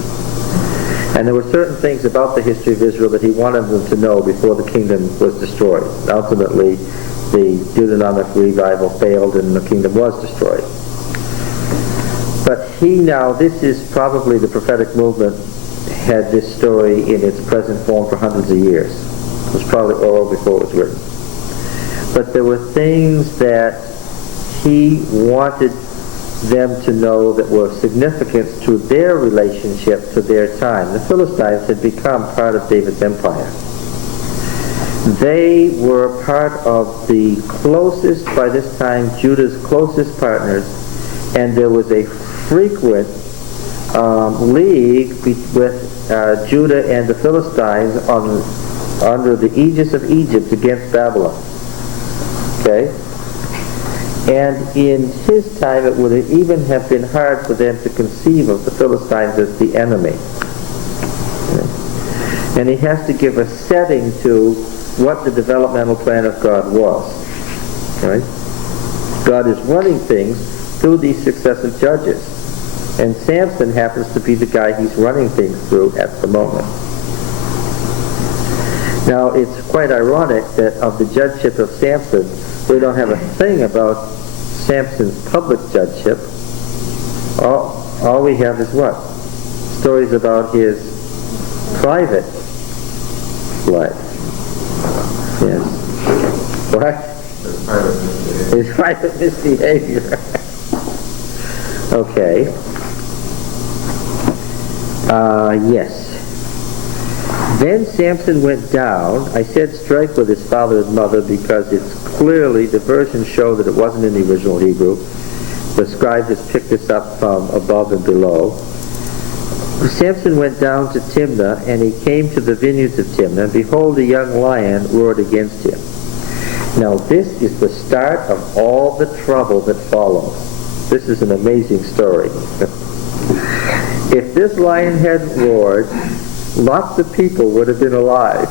And there were certain things about the history of Israel that he wanted them to know before the kingdom was destroyed. Ultimately, the Deuteronomic revival failed and the kingdom was destroyed. But this is probably the prophetic movement had this story in its present form for hundreds of years. It was probably oral before it was written. But there were things that he wanted them to know that were of significance to their relationship to their time. The Philistines had become part of David's empire. They were part of the closest, by this time, Judah's closest partners, and there was a frequent league with Judah and the Philistines under the aegis of Egypt against Babylon. Okay? And in his time it would even have been hard for them to conceive of the Philistines as the enemy. Okay? And he has to give a setting to what the developmental plan of God was. Right? God is running things through these successive judges. And Samson happens to be the guy he's running things through at the moment. Now, it's quite ironic that of the judgeship of Samson, we don't have a thing about Samson's public judgeship. All we have is what? Stories about his private life. Yes. What? His private misbehavior. Okay. Yes. Then Samson went down. I said strike with his father and mother because it's clearly, the versions show that it wasn't in the original Hebrew. The scribe has picked this up from above and below. Samson went down to Timnah, and he came to the vineyards of Timnah, and behold, a young lion roared against him. Now this is the start of all the trouble that follows. This is an amazing story. If this lion had roared, lots of people would have been alive.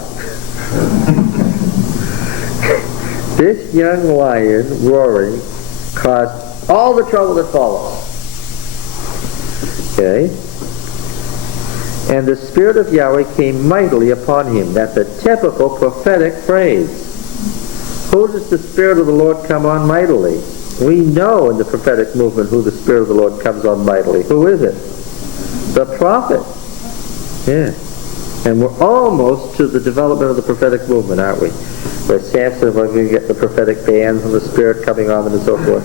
This young lion roaring caused all the trouble that follows. Okay? And the Spirit of Yahweh came mightily upon him. That's a typical prophetic phrase. Who does the Spirit of the Lord come on mightily? We know in the prophetic movement who the Spirit of the Lord comes on mightily. Who is it? The prophet. Yeah. And we're almost to the development of the prophetic movement, aren't we? Where Samson, we're going to get the prophetic bands and the Spirit coming on them and so forth.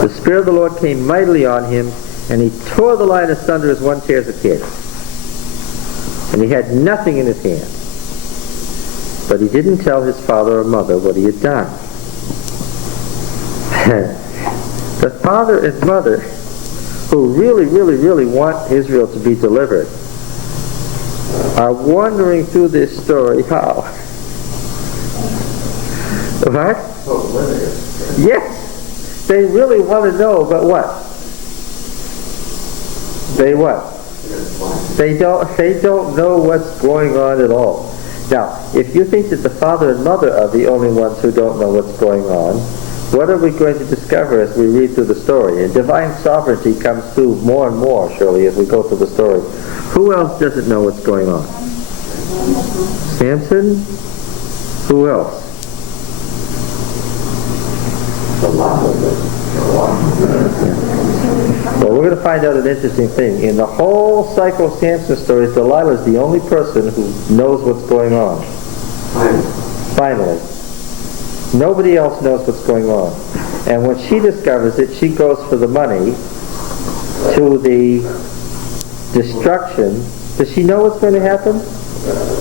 The Spirit of the Lord came mightily on him, and he tore the lion asunder as one tears a kid. And he had nothing in his hand. But he didn't tell his father or mother what he had done. The father and mother, who really, really, really want Israel to be delivered, are wandering through this story. How? What? Yes! They really want to know, but what? They what? They don't know what's going on at all. Now, if you think that the father and mother are the only ones who don't know what's going on, what are we going to discover as we read through the story? And divine sovereignty comes through more and more, surely, as we go through the story. Who else doesn't know what's going on? Samson? Who else? Well, we're going to find out an interesting thing. In the whole cycle of Samson's stories, Delilah is the only person who knows what's going on. Finally. Nobody else knows what's going on. And when she discovers it, she goes for the money to the destruction Does she know what's going to happen?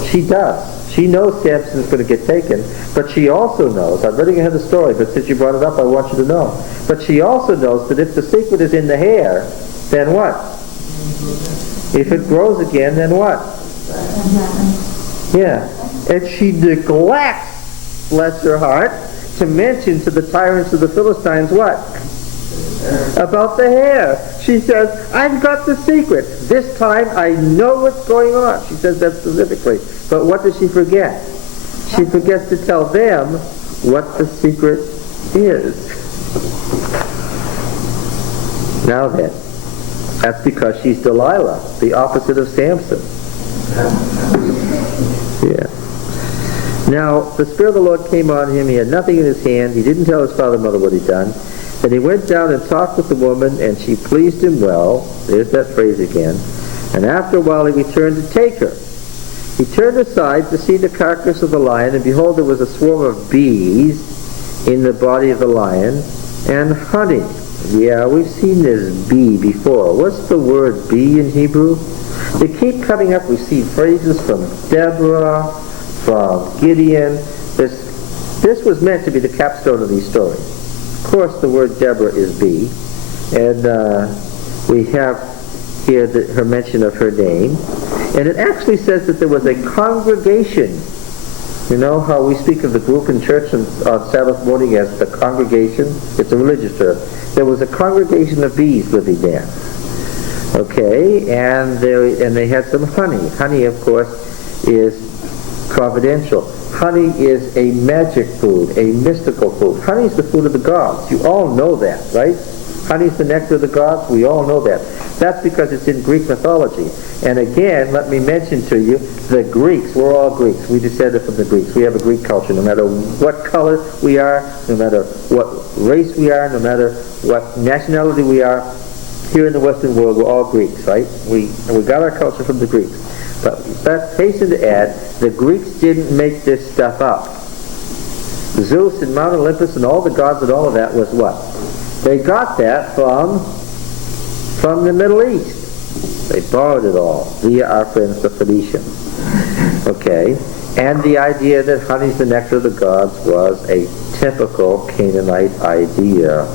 She does. She knows Samson's going to get taken, but she also knows, I'm reading ahead of the story, but since you brought it up, I want you to know. But she also knows that if the secret is in the hair, then what? If it grows again, then what? Yeah. And she neglects, bless her heart, to mention to the tyrants of the Philistines what? About the hair. She says, I've got the secret. This time I know what's going on. She says that specifically. But what does she forget? She forgets to tell them what the secret is. Now then, that's because she's Delilah, the opposite of Samson. Yeah. Now, the Spirit of the Lord came on him. He had nothing in his hand. He didn't tell his father and mother what he'd done. Then he went down and talked with the woman, and she pleased him well. There's that phrase again. And after a while he returned to take her. He turned aside to see the carcass of the lion, and behold, there was a swarm of bees in the body of the lion, and honey. Yeah, we've seen this bee before. What's the word bee in Hebrew? They keep coming up. We've seen phrases from Deborah, from Gideon. This was meant to be the capstone of these stories. Of course, the word Deborah is bee, and we have here her mention of her name. And it actually says that there was a congregation. You know how we speak of the group in church on Sabbath morning as the congregation? It's a religious term. There was a congregation of bees living there. Okay, and they had some honey. Honey, of course, is providential. Honey is a magic food, a mystical food. Honey is the food of the gods. You all know that, right? Honey is the nectar of the gods. We all know that. That's because it's in Greek mythology. And again, let me mention to you, the Greeks, we're all Greeks. We descended from the Greeks. We have a Greek culture. No matter what color we are, no matter what race we are, no matter what nationality we are, here in the Western world, we're all Greeks, right? We got our culture from the Greeks. But let's hasten to add, the Greeks didn't make this stuff up. Zeus and Mount Olympus and all the gods and all of that was what? They got that from the Middle East. They borrowed it all via our friends the Phoenicians. Okay? And the idea that honey's the nectar of the gods was a typical Canaanite idea.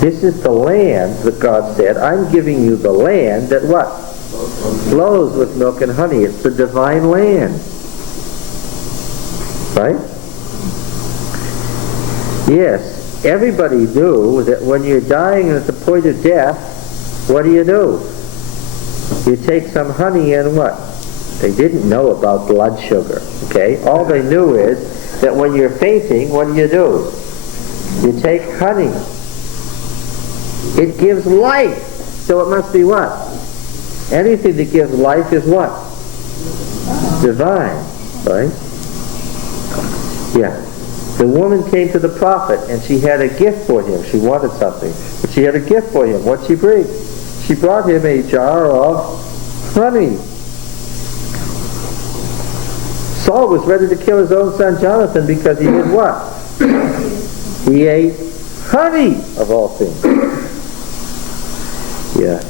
This is the land that God said, I'm giving you the land that what? Flows with milk and honey. It's the divine land. Right? Yes. Everybody knew that when you're dying and at the point of death, what do? You take some honey and what? They didn't know about blood sugar. Okay? All they knew is that when you're fainting, what do? You take honey. It gives life. So it must be what? Anything that gives life is what? Divine. Right? Yeah. The woman came to the prophet and she had a gift for him. She wanted something. But she had a gift for him. What'd she bring? She brought him a jar of honey. Saul was ready to kill his own son Jonathan because he did what? He ate honey, of all things. Yeah.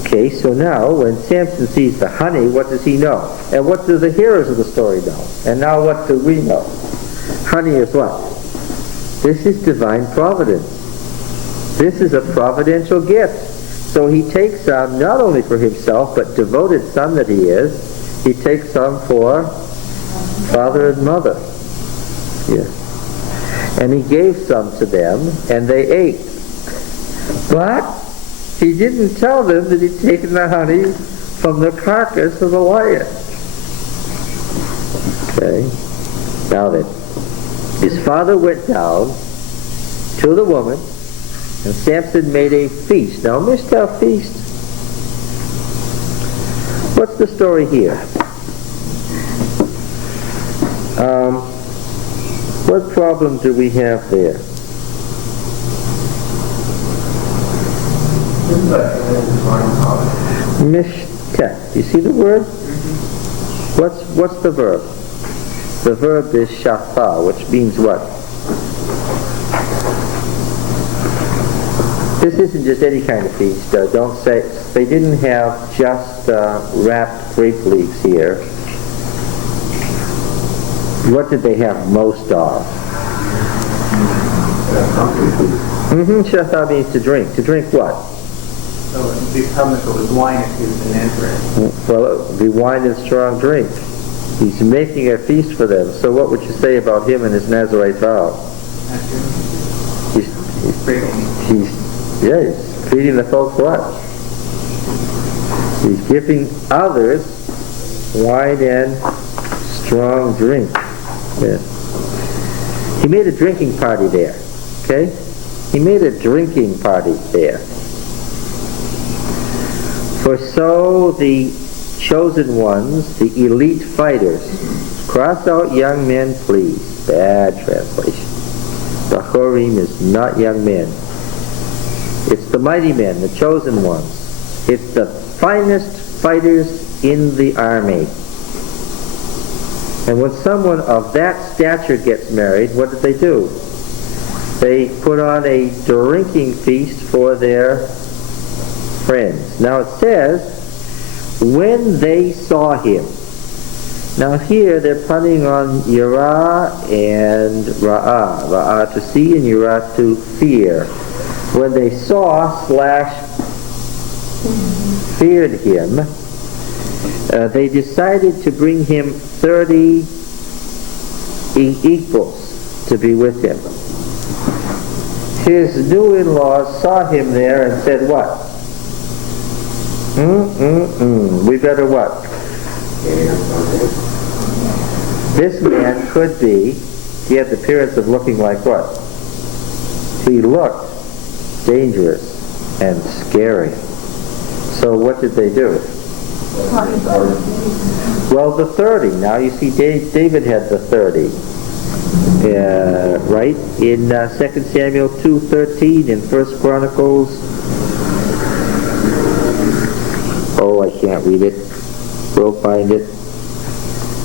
Okay, so now when Samson sees the honey, what does he know? And what do the hearers of the story know? And now what do we know? Honey is what? This is divine providence. This is a providential gift. So he takes some not only for himself, but devoted son that he is, he takes some for father and mother. Yeah. And he gave some to them, and they ate. But he didn't tell them that he'd taken the honey from the carcass of the lion. Okay. Now then, his father went down to the woman, and Samson made a feast. Now, Mr. Feast, what's the story here? What problem do we have there? Mishtek. You see the word? What's the verb? The verb is shafa, which means what? This isn't just any kind of feast. Don't say, they didn't have just wrapped grape leaves here. What did they have most of? Shachar means to drink. To drink what? So it'd be public, it was wine if he was an Nazareth. Well, it would be wine and strong drink. He's making a feast for them. So what would you say about him and his Nazarite vow? He's feeding the folks what? He's giving others wine and strong drink. Yeah. He made a drinking party there. Okay? He made a drinking party there. For so the chosen ones, the elite fighters, cross out young men, please. Bad translation. Bachorim is not young men. It's the mighty men, the chosen ones. It's the finest fighters in the army. And when someone of that stature gets married, what did they do? They put on a drinking feast for their friends. Now it says, when they saw him. Now here they're punning on Yirah and Ra'ah. Ra'ah to see and Yirah to fear. When they saw / feared him, they decided to bring him 30 equals to be with him. His new in-laws saw him there and said what? We better what? This man could be, he had the appearance of looking like what? He looked dangerous and scary. So what did they do? Well, the 30. Now you see David had the 30. Right? In 2 Samuel 2:13, in 1 Chronicles. Oh, I can't read it. We'll find it.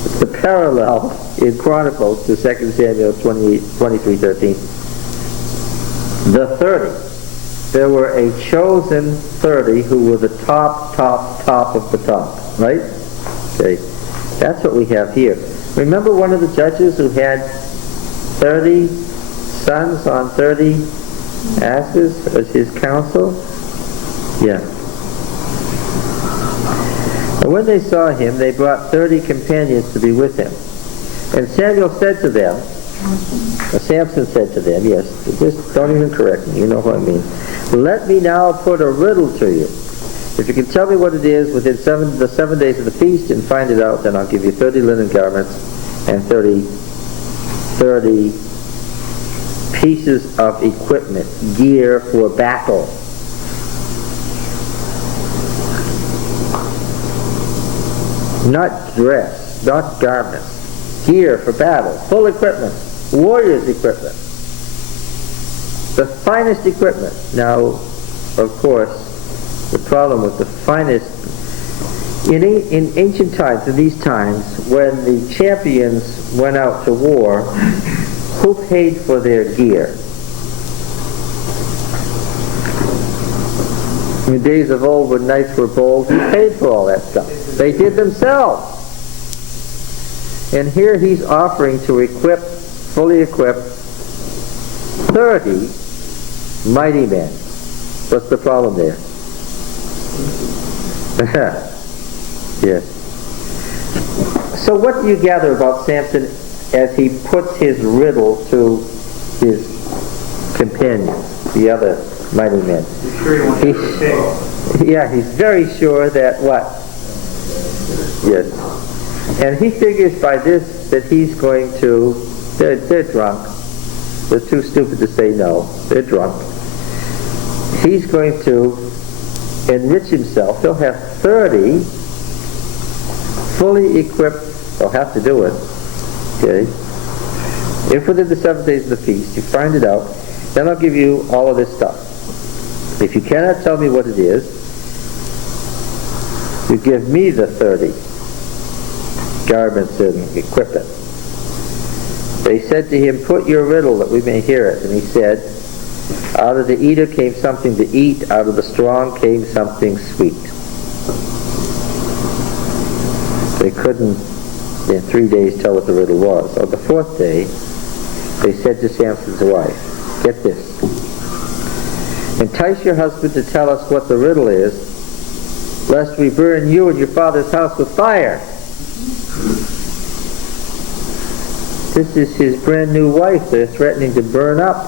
It's the parallel in Chronicles to 2 Samuel 23:13. The 30. There were a chosen 30 who were the top of the top. Right? Okay. That's what we have here. Remember one of the judges who had 30 sons on 30 asses as his counsel? Yeah. And when they saw him, they brought 30 companions to be with him. And Samuel said to them, or Samson said to them, yes, just don't even correct me, you know what I mean. Let me now put a riddle to you. If you can tell me what it is within the 7 days of the feast and find it out, then I'll give you 30 linen garments and 30 pieces of equipment, gear for battle. Not dress, not garments. Gear for battle, full equipment, warriors' equipment. The finest equipment. Now, of course, the problem with the finest, in ancient times, in these times, when the champions went out to war, who paid for their gear? In the days of old when knights were bold, who paid for all that stuff? They did themselves. And here he's offering to equip, fully equip, 30 mighty men. What's the problem there? Yes. So what do you gather about Samson as he puts his riddle to his companions, the other mighty men? He's sure he wants to stay. Yeah, he's very sure that what? Yes. And he figures by this that he's going to, they're drunk. They're too stupid to say no. They're drunk. He's going to enrich himself. He'll have 30 fully equipped, they'll have to do it, okay? If within the 7 days of the feast you find it out, then I'll give you all of this stuff. If you cannot tell me what it is, you give me the 30 garments and equipment. They said to him, put your riddle that we may hear it. And he said, Out of the eater came something to eat. Out of the strong came something sweet. They couldn't in 3 days tell what the riddle was. On the fourth day, they said to Samson's wife, get this, entice your husband to tell us what the riddle is, lest we burn you and your father's house with fire. This is his brand new wife they're threatening to burn up.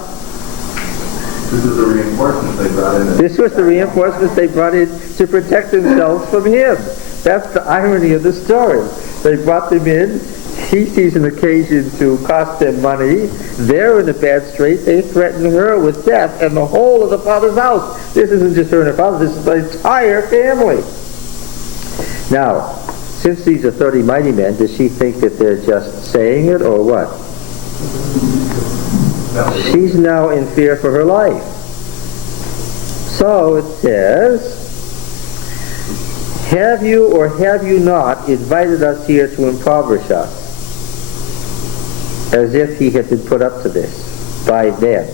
This is the reinforcements they brought in. This was the reinforcements they brought in to protect themselves from him. That's the irony of the story. They brought them in. He sees an occasion to cost them money. They're in a bad strait. They threaten her with death and the whole of the father's house. This isn't just her and her father. This is the entire family. Now, since these are 30 mighty men, does she think that they're just saying it or what? She's now in fear for her life. So it says, have you or have you not invited us here to impoverish us? As if he had been put up to this by them.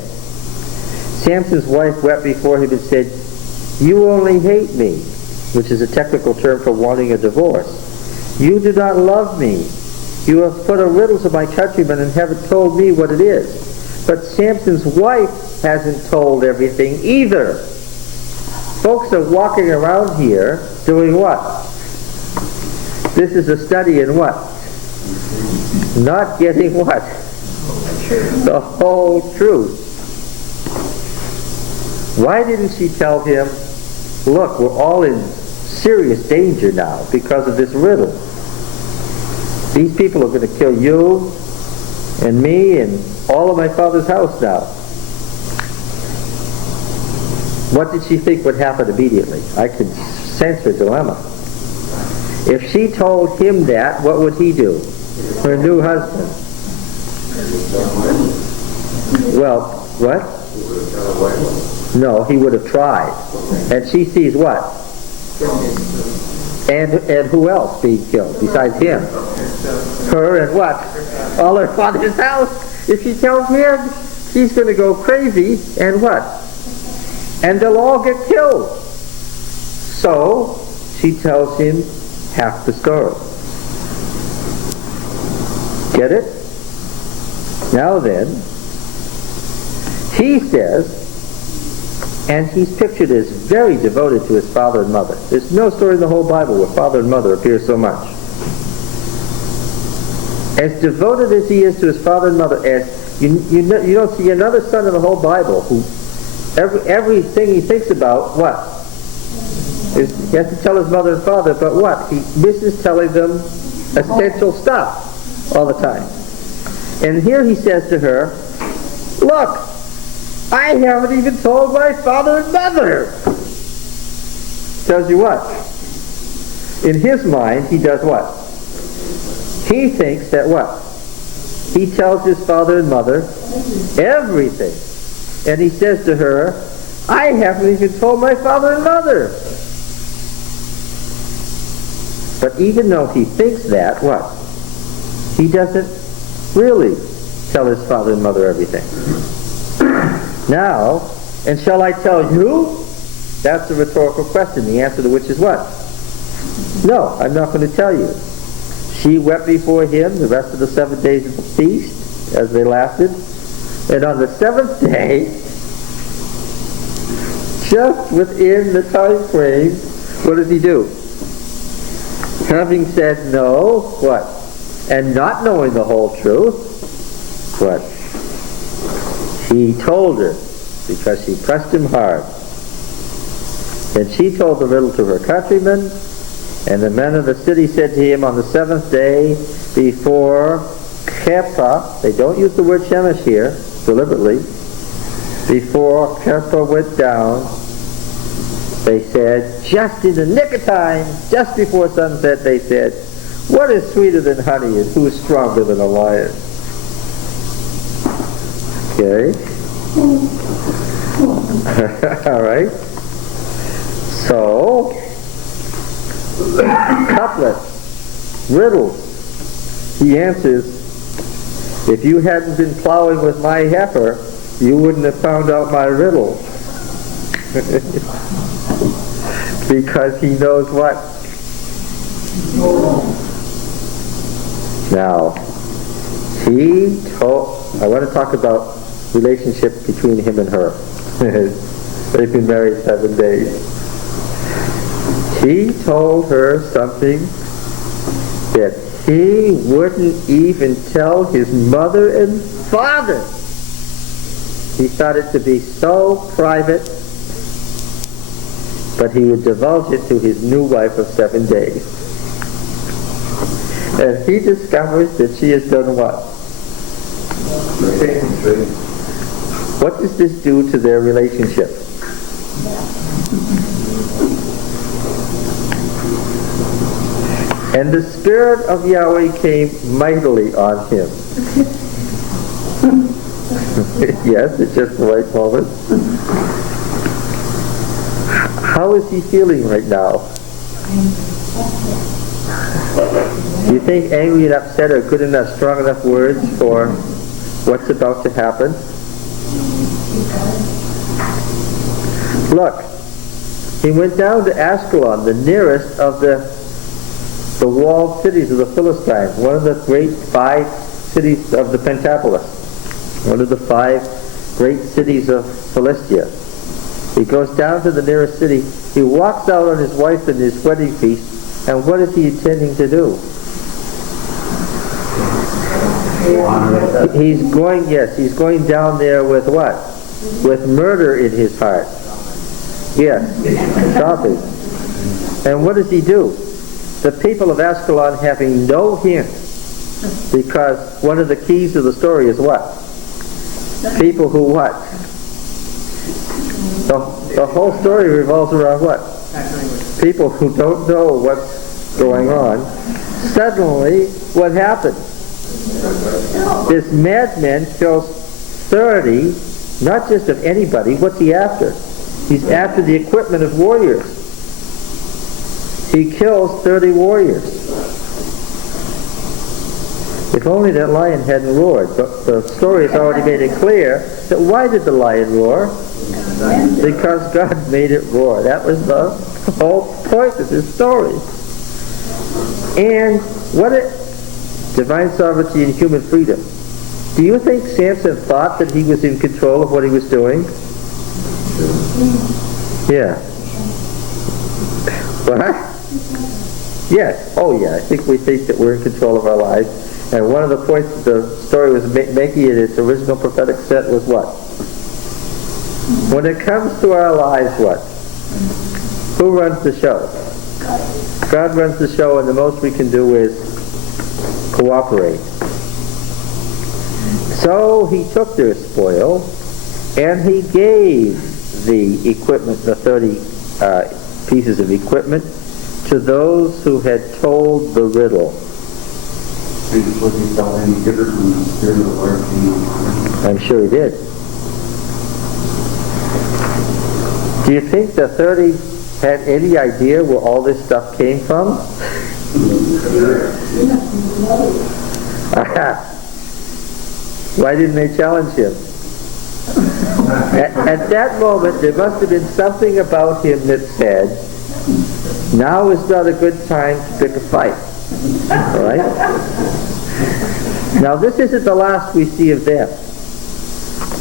Samson's wife wept before him and said, you only hate me, which is a technical term for wanting a divorce. You do not love me. You have put a riddle to my countrymen and haven't told me what it is. But Samson's wife hasn't told everything either. Folks are walking around here doing what? This is a study in what? Not getting what? The whole truth. Why didn't she tell him, look, we're all in serious danger now because of this riddle. These people are going to kill you and me and all of my father's house now. What did she think would happen immediately? I could sense her dilemma. If she told him that, what would he do? Her new husband. Well, what? No, he would have tried. And she sees what? And who else being killed besides him? Her and what? All her father's house. If she tells him, she's going to go crazy and what? And they'll all get killed. So she tells him half the story. Get it? Now then, he says, and he's pictured as very devoted to his father and mother. There's no story in the whole Bible where father and mother appear so much. As devoted as he is to his father and mother, as you don't see another son in the whole Bible who everything he thinks about, what? He has to tell his mother and father, but what? He misses telling them essential stuff all the time. And here he says to her, look, I haven't even told my father and mother. Tells you what? In his mind, he does what? He thinks that what? He tells his father and mother everything. And he says to her, I haven't even told my father and mother. But even though he thinks that, what? He doesn't really tell his father and mother everything. Now, and shall I tell you? That's a rhetorical question, the answer to which is what? No, I'm not going to tell you. She wept before him the rest of the 7 days of the feast, as they lasted. And on the 7th day, just within the time frame, what does he do? Having said no, what? And not knowing the whole truth, what? He told her, because she pressed him hard. And she told the riddle to her countrymen, and the men of the city said to him on the 7th day before Kepa, they don't use the word Shemesh here, deliberately, before Kepa went down, they said, just in the nick of time, just before sunset, they said, what is sweeter than honey and who is stronger than a lion? Okay. All right. So, couplet, riddles. He answers, if you hadn't been plowing with my heifer, you wouldn't have found out my riddle. Because he knows what? Now, he told, I want to talk about relationship between him and her. They've been married 7 days. He told her something that he wouldn't even tell his mother and father. He thought it to be so private, but he would divulge it to his new wife of 7 days. And he discovers that she has done what? What does this do to their relationship? And the Spirit of Yahweh came mightily on him. Yes, it's just the right moment. How is he feeling right now? Do you think angry and upset are good enough, strong enough words for what's about to happen? Look, he went down to Ashkelon, the nearest of the walled cities of the Philistines, one of the great 5 cities of the Pentapolis, one of the 5 great cities of Philistia. He goes down to the nearest city. He walks out on his wife and his wedding feast, and what is he intending to do? He's going down there with what? With murder in his heart. Yes, shopping. And what does he do? The people of Ashkelon having no hint, because one of the keys of the story is what? People who what? The whole story revolves around what? People who don't know what's going on. Suddenly, what happens? This madman kills 30, not just of anybody. What's he after? He's after the equipment of warriors. He kills 30 warriors. If only that lion hadn't roared. But the story has already made it clear that why did the lion roar? Because God made it roar. That was the whole point of this story. And what it, divine sovereignty and human freedom. Do you think Samson thought that he was in control of what he was doing? Yeah. What? Yes. Oh yeah. I think we think that we're in control of our lives. And one of the points that the story was making in its original prophetic set was what? When it comes to our lives, what? Who runs the show? God runs the show, and the most we can do is cooperate. So he took their spoil, and he gave the equipment, the 30 pieces of equipment, to those who had told the riddle. I'm sure he did. Do you think the 30 had any idea where all this stuff came from? Why didn't they challenge him? At that moment, there must have been something about him that said, now is not a good time to pick a fight. All right? Now, this isn't the last we see of them.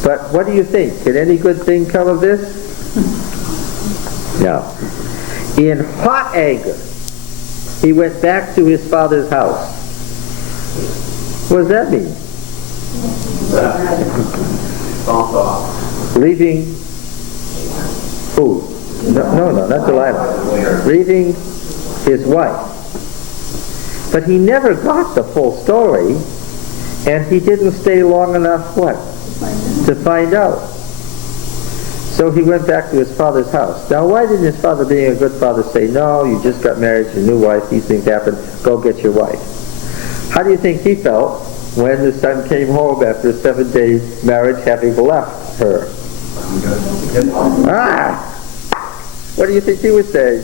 But what do you think? Can any good thing come of this? No. In hot anger, he went back to his father's house. What does that mean? Leaving who? No, not Delilah. Leaving his wife. But he never got the full story, and he didn't stay long enough, what? To find out. So he went back to his father's house. Now, why didn't his father, being a good father, say, no, you just got married to your new wife, these things happen, go get your wife? How do you think he felt when the son came home after a 7-day marriage, having left her? What do you think he was saying?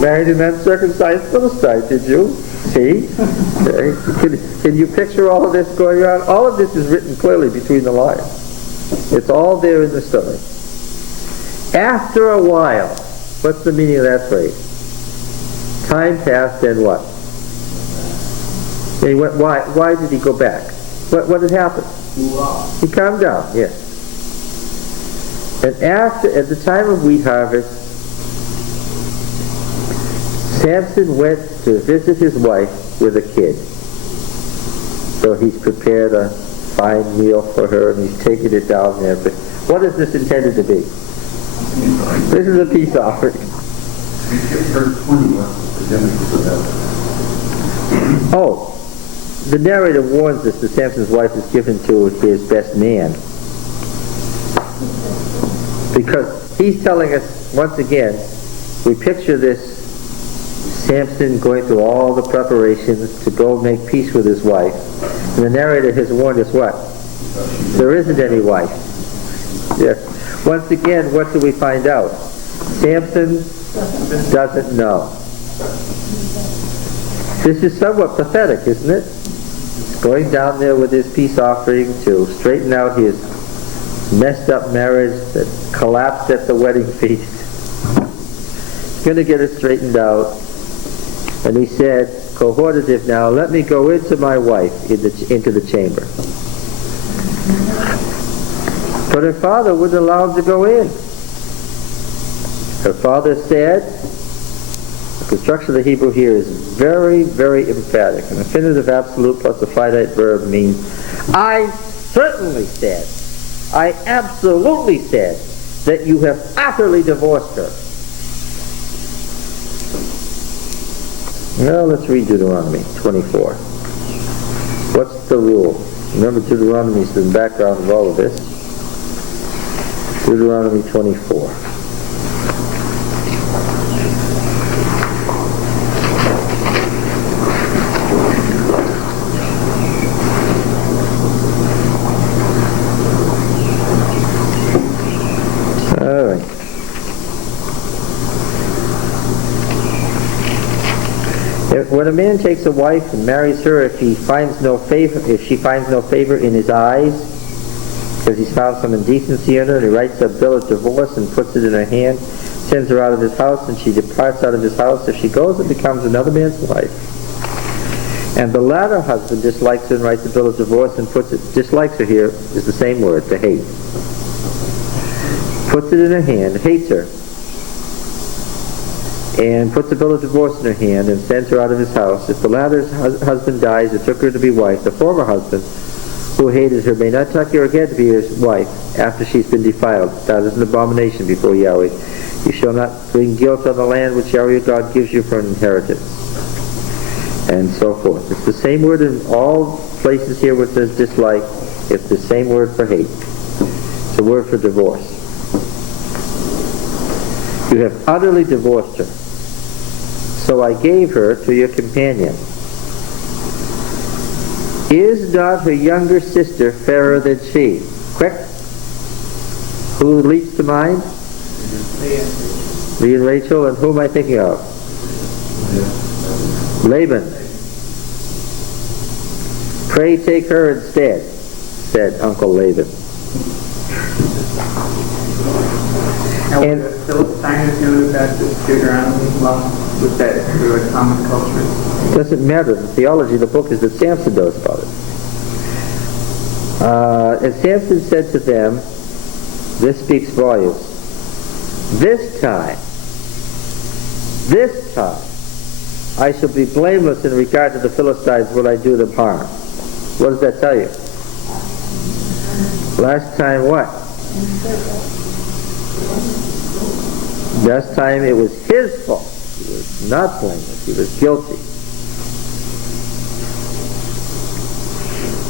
Married an uncircumcised Philistine, did you? See? Okay. Can you picture all of this going on? All of this is written clearly between the lines. It's all there in the story. After a while, what's the meaning of that phrase? Time passed and what? And he went, why did he go back? What had happened? He calmed down, yes. And at the time of wheat harvest, Samson went to visit his wife with a kid. So he's prepared a fine meal for her and he's taken it down there. But what is this intended to be? This is a peace offering. Verse 20 was the Genesis of that. Oh, the narrator warns us that Samson's wife is given to his best man. Because he's telling us, once again, we picture this Samson going through all the preparations to go make peace with his wife. And the narrator has warned us what? There isn't any wife. Yes. Once again, what do we find out? Samson doesn't know. This is somewhat pathetic, isn't it? Going down there with his peace offering to straighten out his messed up marriage that collapsed at the wedding feast. He's going to get it straightened out. And he said, cohortative now, let me go into my wife into the chamber. But her father wouldn't allow him to go in. Her father said, the construction of the Hebrew here is very, very emphatic. An infinitive absolute plus a finite verb means, I certainly said, I absolutely said that you have utterly divorced her. Now let's read Deuteronomy 24. What's the rule? Remember, Deuteronomy is the background of all of this. Deuteronomy 24. All right. When a man takes a wife and marries her, if she finds no favor in his eyes, because he's found some indecency in her, and he writes a bill of divorce and puts it in her hand, sends her out of his house, and she departs out of his house, if she goes and becomes another man's wife, and the latter husband dislikes her and writes a bill of divorce and puts it, dislikes her here is the same word, to hate, puts it in her hand, hates her, and puts a bill of divorce in her hand and sends her out of his house. If the latter's husband dies and took her to be wife, the former husband who hated her may not take her again to be his wife after she's been defiled. That is an abomination before Yahweh. You shall not bring guilt on the land which Yahweh your God gives you for an inheritance. And so forth. It's the same word in all places here where it says dislike. It's the same word for hate. It's a word for divorce. You have utterly divorced her. So I gave her to your companion. Is not her younger sister fairer than she? Quick. Who leaps to mind? Leah and Rachel. And who am I thinking of? Laban. Pray take her instead, said Uncle Laban. And the Philistines knew about the Deuteronomy law? Was that through a common culture? It doesn't matter. The theology of the book is that Samson knows about it. And Samson said to them, this speaks volumes, this time, I shall be blameless in regard to the Philistines when I do them harm. What does that tell you? Last time what? Last time it was his fault. He was not blameless. He was guilty.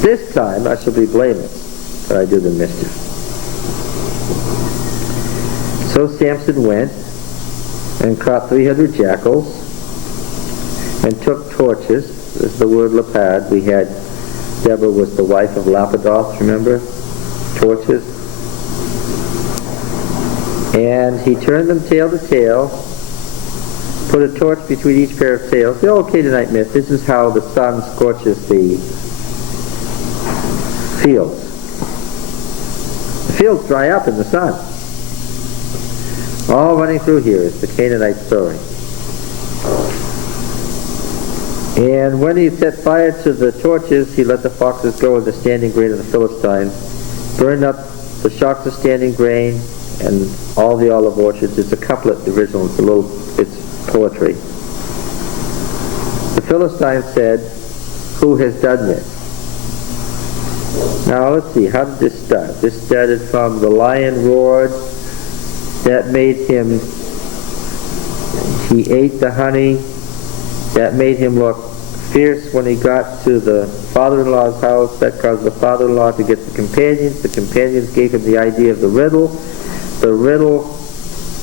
This time I shall be blameless when I do the mischief. So Samson went and caught 300 jackals and took torches. This is the word lapad. We had, Deborah was the wife of Lapidoth, remember? Torches. And he turned them tail to tail, put a torch between each pair of tails. The old Canaanite myth, this is how the sun scorches the fields. The fields dry up in the sun. All running through here is the Canaanite story. And when he set fire to the torches, he let the foxes go in the standing grain of the Philistines, burned up the shocks of standing grain and all the olive orchards. It's a couplet, the original. It's poetry. The Philistines said, "Who has done this?" Now let's see, how did this start? This started from the lion roared. That made him, he ate the honey. That made him look fierce when he got to the father-in-law's house. That caused the father-in-law to get the companions. The companions gave him the idea of the riddle. The riddle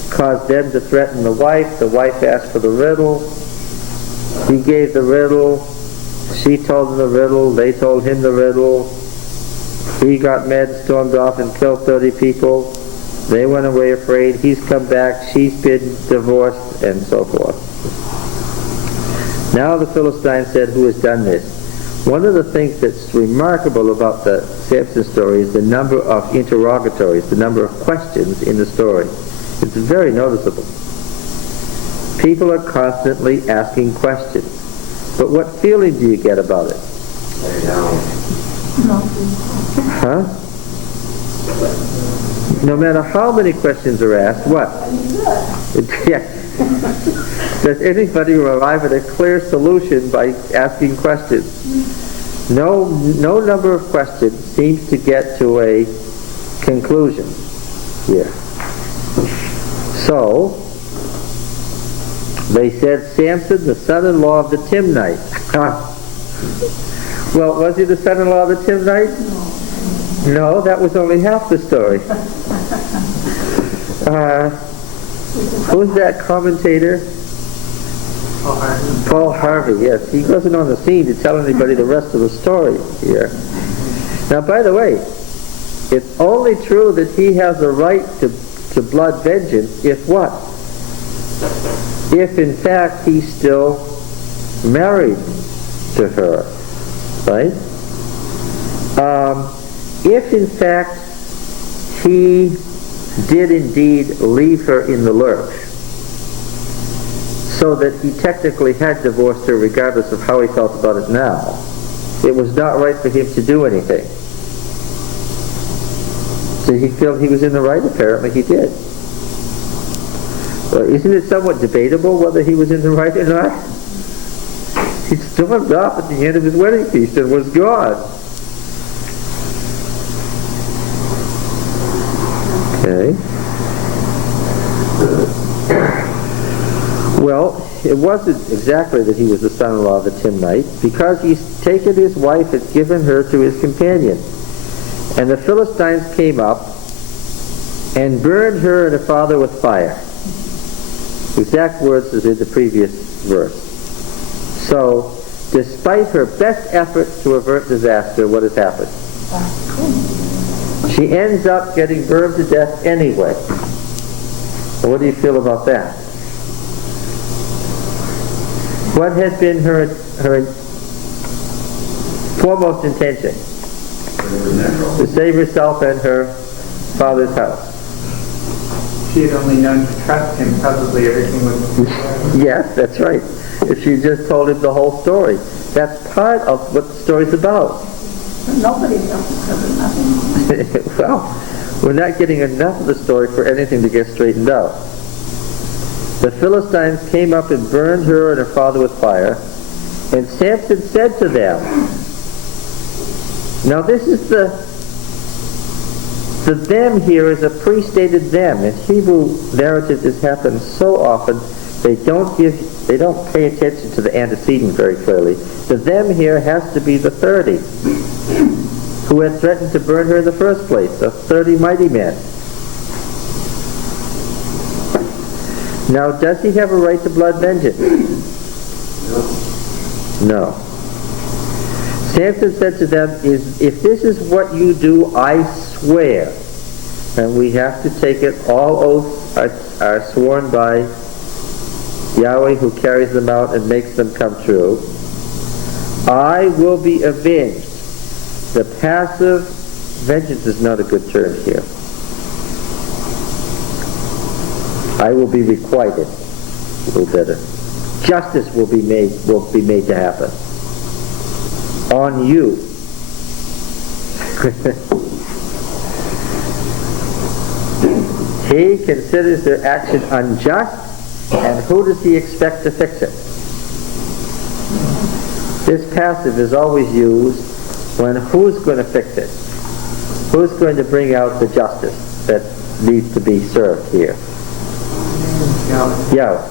caused them to threaten the wife. The wife asked for the riddle. He gave the riddle. She told him the riddle. They told him the riddle. He got mad, stormed off, and killed 30 people. They went away afraid. He's come back. She's been divorced, and so forth. Now the Philistines said, "Who has done this?" One of the things that's remarkable about the Samson story is the number of interrogatories, the number of questions in the story. It's very noticeable. People are constantly asking questions. But what feeling do you get about it? Huh? No matter how many questions are asked, what? Yeah. Does anybody arrive at a clear solution by asking questions? No number of questions seems to get to a conclusion here. So, they said, "Samson, the son-in-law of the Timnite." Well, was he the son-in-law of the Timnite? No, that was only half the story. Who's that commentator? Paul Harvey, yes. He wasn't on the scene to tell anybody the rest of the story here. Now, by the way, it's only true that he has a right to blood vengeance if what? If, in fact, he's still married to her, right? If, in fact, he did indeed leave her in the lurch, so that he technically had divorced her regardless of how he felt about it now, it was not right for him to do anything. Did he feel he was in the right? Apparently he did. Well, isn't it somewhat debatable whether he was in the right or not? He stormed off at the end of his wedding feast and was gone. Okay. Well, it wasn't exactly that he was the son-in-law of the Timnite, because he's taken his wife and given her to his companion. And the Philistines came up and burned her and her father with fire. Exact words as in the previous verse. So, despite her best efforts to avert disaster, what has happened? She ends up getting burned to death anyway. Well, what do you feel about that? What had been her foremost intention? To save herself and her father's house. She had only known to trust him, probably everything would... Yes, that's right. If she just told him the whole story. That's part of what the story's about. Nobody else covered nothing. Well, we're not getting enough of the story for anything to get straightened out. The Philistines came up and burned her and her father with fire, and Samson said to them, now this is the them here is a pre-stated them. In Hebrew narrative this happens so often they don't pay attention to the antecedent very clearly. The them here has to be the 30 who had threatened to burn her in the first place, the 30 mighty men. Now, does he have a right to blood vengeance? No. Samson said to them, if this is what you do, I swear, and we have to take it, all oaths are sworn by Yahweh who carries them out and makes them come true. I will be avenged. The passive vengeance is not a good term here. I will be requited. A little better. Justice will be made to happen. On you. He considers their action unjust, and who does he expect to fix it? This passive is always used when who's going to fix it? Who's going to bring out the justice that needs to be served here? Yahweh.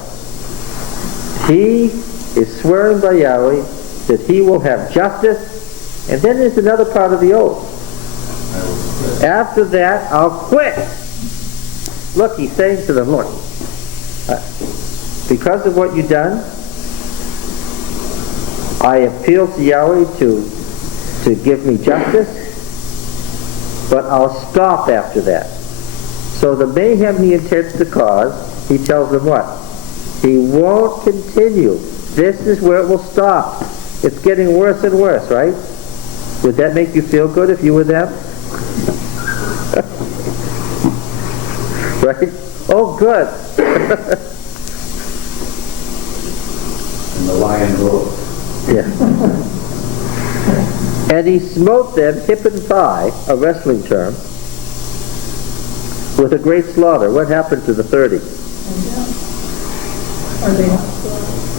He is swearing by Yahweh that he will have justice, and then there's another part of the oath. After that, I'll quit. Look, he's saying to them, look, because of what you've done, I appeal to Yahweh to give me justice, but I'll stop after that. So the mayhem he intends to cause, he tells them what? He won't continue. This is where it will stop. It's getting worse and worse, right? Would that make you feel good if you were them? Right? Oh, good. And the lion roared. Yeah. And he smote them hip and thigh, a wrestling term, with a great slaughter. What happened to the 30?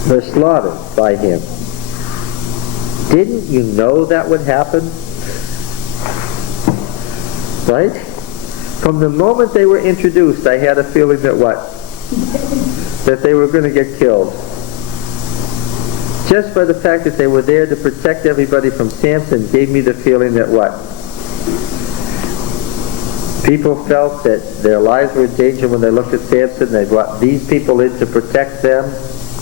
They're slaughtered by him. Didn't you know that would happen? Right? From the moment they were introduced, I had a feeling that what? That they were going to get killed. Just by the fact that they were there to protect everybody from Samson gave me the feeling that what? People felt that their lives were in danger when they looked at Samson. They brought these people in to protect them.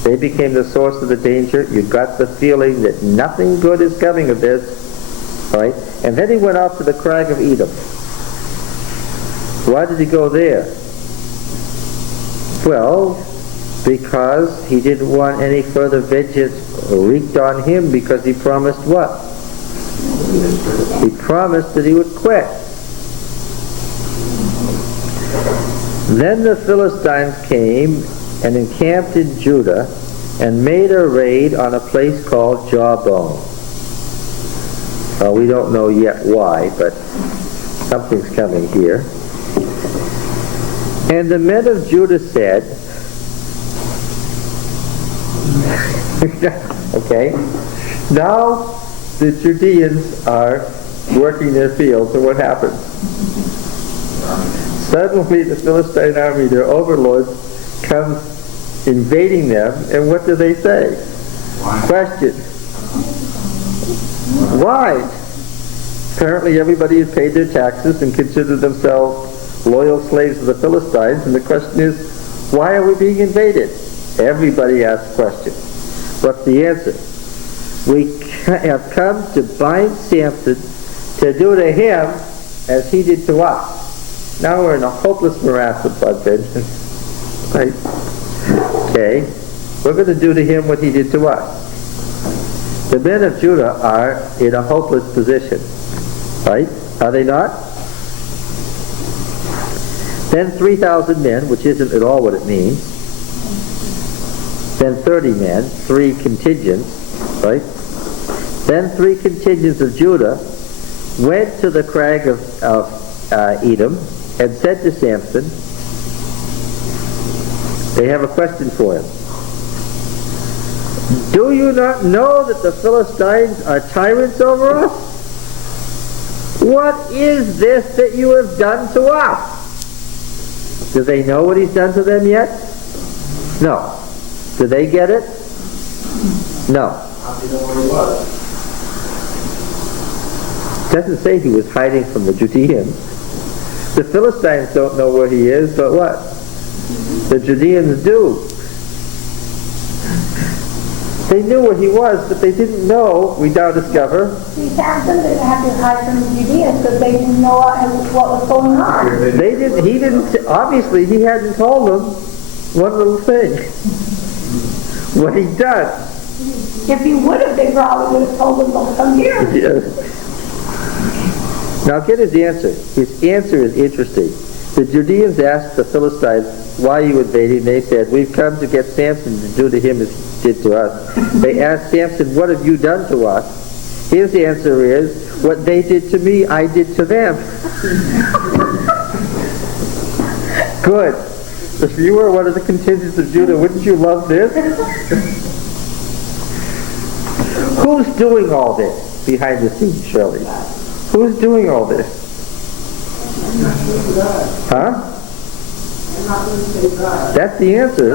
They became the source of the danger. You got the feeling that nothing good is coming of this. Right? And then he went off to the crag of Edom. Why did he go there? Well, because he didn't want any further vengeance wreaked on him, because he promised what? He promised that he would quit. Then the Philistines came and encamped in Judah and made a raid on a place called Jawbone. We don't know yet why, but something's coming here. And the men of Judah said, okay, now the Judeans are working their fields, and what happens? Suddenly the Philistine army, their overlords, comes invading them, and what do they say? Question. Why? Apparently everybody had paid their taxes and considered themselves loyal slaves of the Philistines, and the question is, why are we being invaded? Everybody asks questions. What's the answer? We have come to bind Samson to do to him as he did to us. Now we're in a hopeless morass of blood vengeance. Right? Okay. We're going to do to him what he did to us. The men of Judah are in a hopeless position. Right? Are they not? Then 3,000 men, which isn't at all what it means. Then 30 men, 3 contingents, right? Then 3 contingents of Judah went to the crag of Edom and said to Samson, they have a question for him. Do you not know that the Philistines are tyrants over us? What is this that you have done to us? Do they know what he's done to them yet? No. Do they get it? No. How do you know where he was? It doesn't say he was hiding from the Judeans. The Philistines don't know where he is, but what? The Judeans do. They knew where he was, but they didn't know, we now discover. See, Samson didn't have to hide from the Judeans because they didn't know what was going on. He didn't, obviously he hadn't told them one little thing. What he'd done. If he would have, they probably would have told them, don't come here. Yes. Now get his answer. His answer is interesting. The Judeans asked the Philistines, why you invading? They said, we've come to get Samson to do to him as he did to us. They asked Samson, what have you done to us? His answer is, what they did to me, I did to them. Good. If you were one of the contingents of Judah, wouldn't you love this? Who's doing all this behind the scenes, Shirley? Who's doing all this? Huh? That's the answer.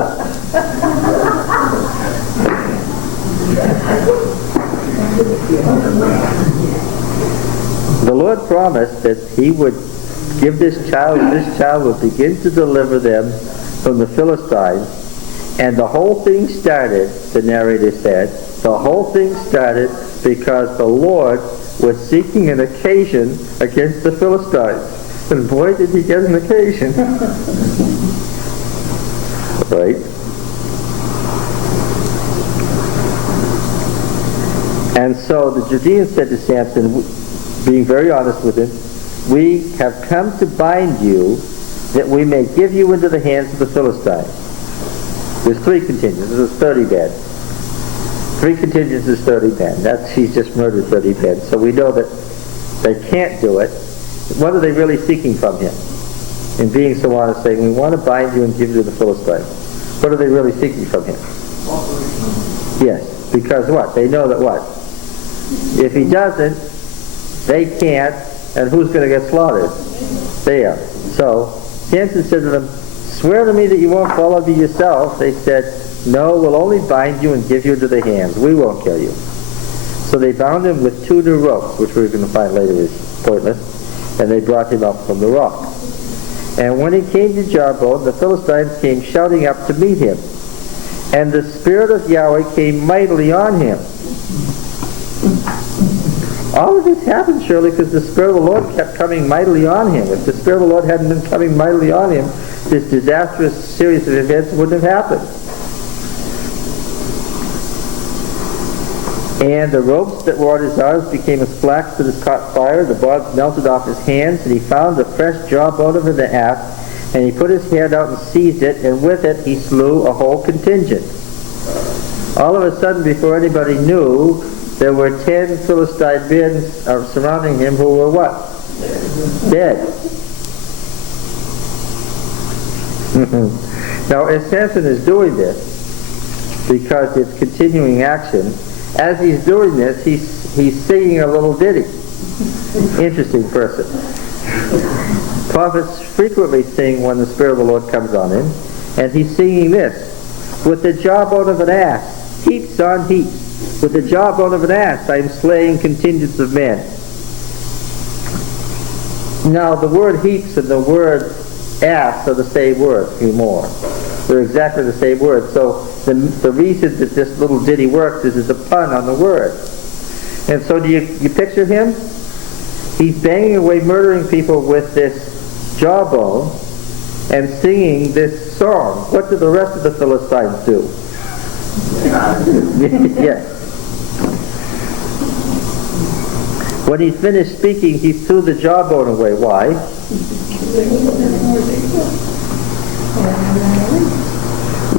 The Lord promised that he would give this child would begin to deliver them from the Philistines, and the whole thing started, the narrator said, the whole thing started because the Lord was seeking an occasion against the Philistines. And boy, did he get an occasion. Right? And so the Judeans said to Samson, being very honest with him, we have come to bind you that we may give you into the hands of the Philistines. There's 3 contingents. There's 30 men. 3 contingents is 30 men. He's just murdered 30 men. So we know that they can't do it. What are they really seeking from him? In being so honest, saying, we want to bind you and give you to the Philistines. What are they really seeking from him? Yes. Because what? They know that what? If he doesn't, they can't, and who's going to get slaughtered? They are. So Samson said to them, swear to me that you won't follow me yourself. They said, no, we'll only bind you and give you into their hands. We won't kill you. So they bound him with 2 new ropes, which we're going to find later is pointless, and they brought him up from the rock. And when he came to Jarbon, the Philistines came shouting up to meet him. And the Spirit of Yahweh came mightily on him. All of this happened, surely, because the Spirit of the Lord kept coming mightily on him. If the Spirit of the Lord hadn't been coming mightily on him, this disastrous series of events wouldn't have happened. And the ropes that were on his arms became as flax that is caught fire. The bonds melted off his hands, and he found a fresh jawbone of an ass, and he put his hand out and seized it, and with it he slew a whole contingent. All of a sudden, before anybody knew, there were 10 Philistine men surrounding him who were what? Dead. Now, as Samson is doing this, because it's continuing action, as he's doing this, he's singing a little ditty. Interesting person. Prophets frequently sing when the Spirit of the Lord comes on him, and he's singing this. With the jawbone of an ass, heaps on heaps. With the jawbone of an ass, I am slaying contingents of men. Now, the word heaps and the word ass are the same word, a few more. They're exactly the same word. So the reason that this little ditty works is it's a pun on the word. And so do you picture him? He's banging away, murdering people with this jawbone and singing this song. What do the rest of the Philistines do? Yes. When he finished speaking, he threw the jawbone away. Why?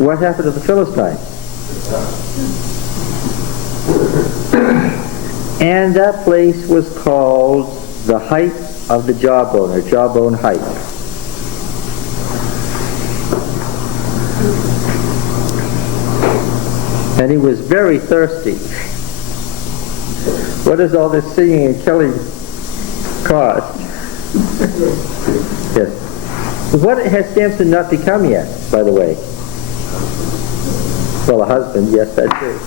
What happened to the Philistines? And that place was called the height of the jawbone, or jawbone height. And he was very thirsty. What does all this singing and killing cost? Yes. What has Samson not become yet, by the way? Well, a husband, yes, that's true.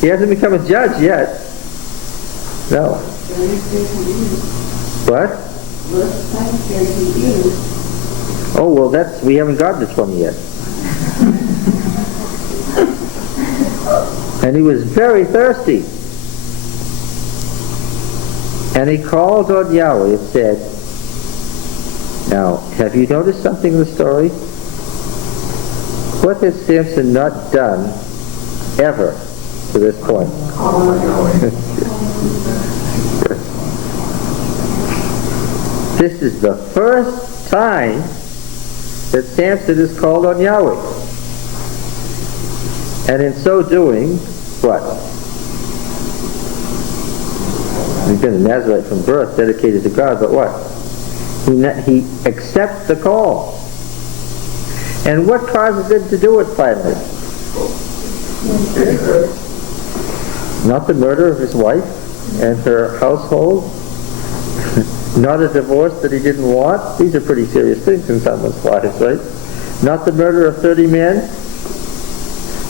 He hasn't become a judge yet. No. What? Oh, well, we haven't got this one yet. And he was very thirsty. And he called on Yahweh and said, now, have you noticed something in the story? What has Samson not done ever to this point? This is the first time that Samson is called on Yahweh. And in so doing, what? He's been a Nazarite from birth, dedicated to God, but what? He accepts the call. And what causes him to do it finally? Not the murder of his wife and her household, not a divorce that he didn't want. These are pretty serious things in someone's lives, right? Not the murder of 30 men,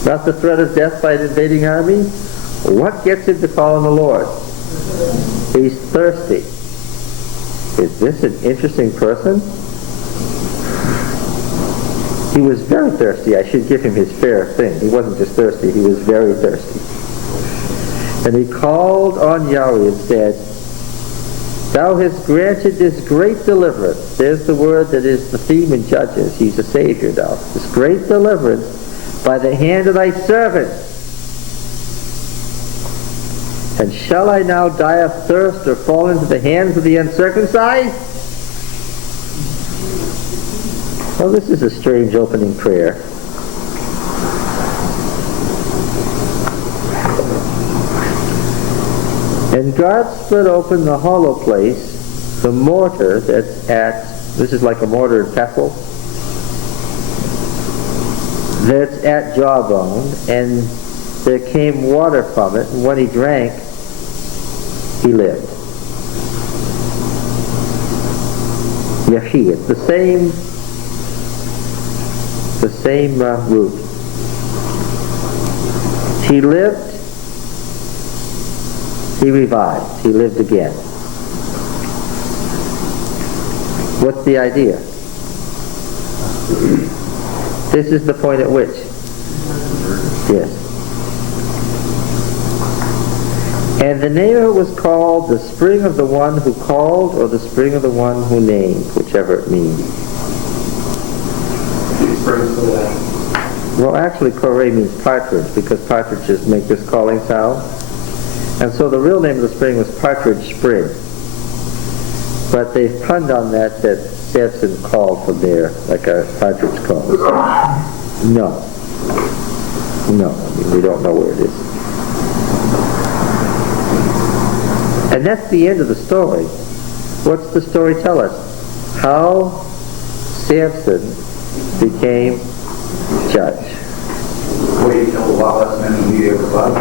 not the threat of death by an invading army. What gets him to call on the Lord? He's thirsty. Is this an interesting person? He was very thirsty. I should give him his fair thing. He wasn't just thirsty, he was very thirsty. And he called on Yahweh and said, Thou hast granted this great deliverance. There's the word that is the theme in Judges. He's a Savior now. This great deliverance by the hand of thy servant. And shall I now die of thirst or fall into the hands of the uncircumcised? Well, this is a strange opening prayer. And God split open the hollow place, the mortar that's at, this is like a mortar and pestle, that's at Jawbone, and there came water from it, and when he drank, he lived. Yahi, it's the same root. He lived, he revived, he lived again. What's the idea? This is the point at which? Yes. And the name of it was called the spring of the one who called, or the spring of the one who named, whichever it means. Well, actually, Koreh means partridge, because partridges make this calling sound. And so the real name of the spring was Partridge Spring. But they've punned on that Samson called from there, like a partridge call. No. I mean, we don't know where it is. And that's the end of the story. What's the story tell us? How Samson became judge. Well, he killed a lot less men than we ever thought.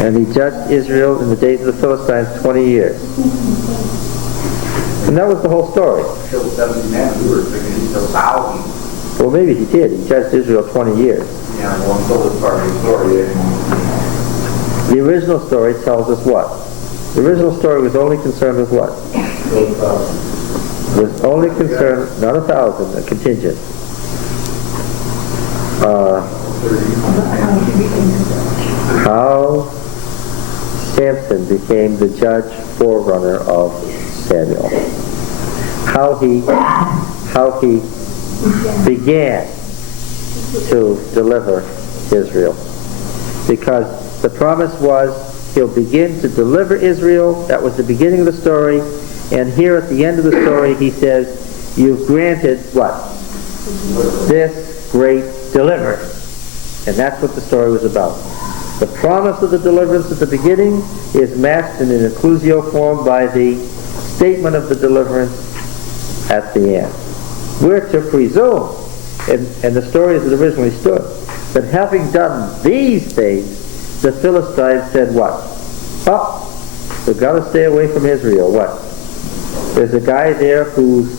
And he judged Israel in the days of the Philistines 20 years. And that was the whole story. He killed 70 men. We were thinking he killed thousands. Well, maybe he did. He judged Israel 20 years. Yeah, well, until this part of the story. The original story tells us what? The original story was only concerned with what? Was only concerned, not 1,000, a contingent. How Samson became the judge forerunner of Samuel. How he began to deliver Israel. Because the promise was he'll begin to deliver Israel. That was the beginning of the story. And here at the end of the story he says, you've granted what? This great deliverance. And that's what the story was about. The promise of the deliverance at the beginning is masked in an inclusio form by the statement of the deliverance at the end. We're to presume, and the story as it originally stood, that having done these things, the Philistines said what? Oh, we've got to stay away from Israel. What? There's a guy there who's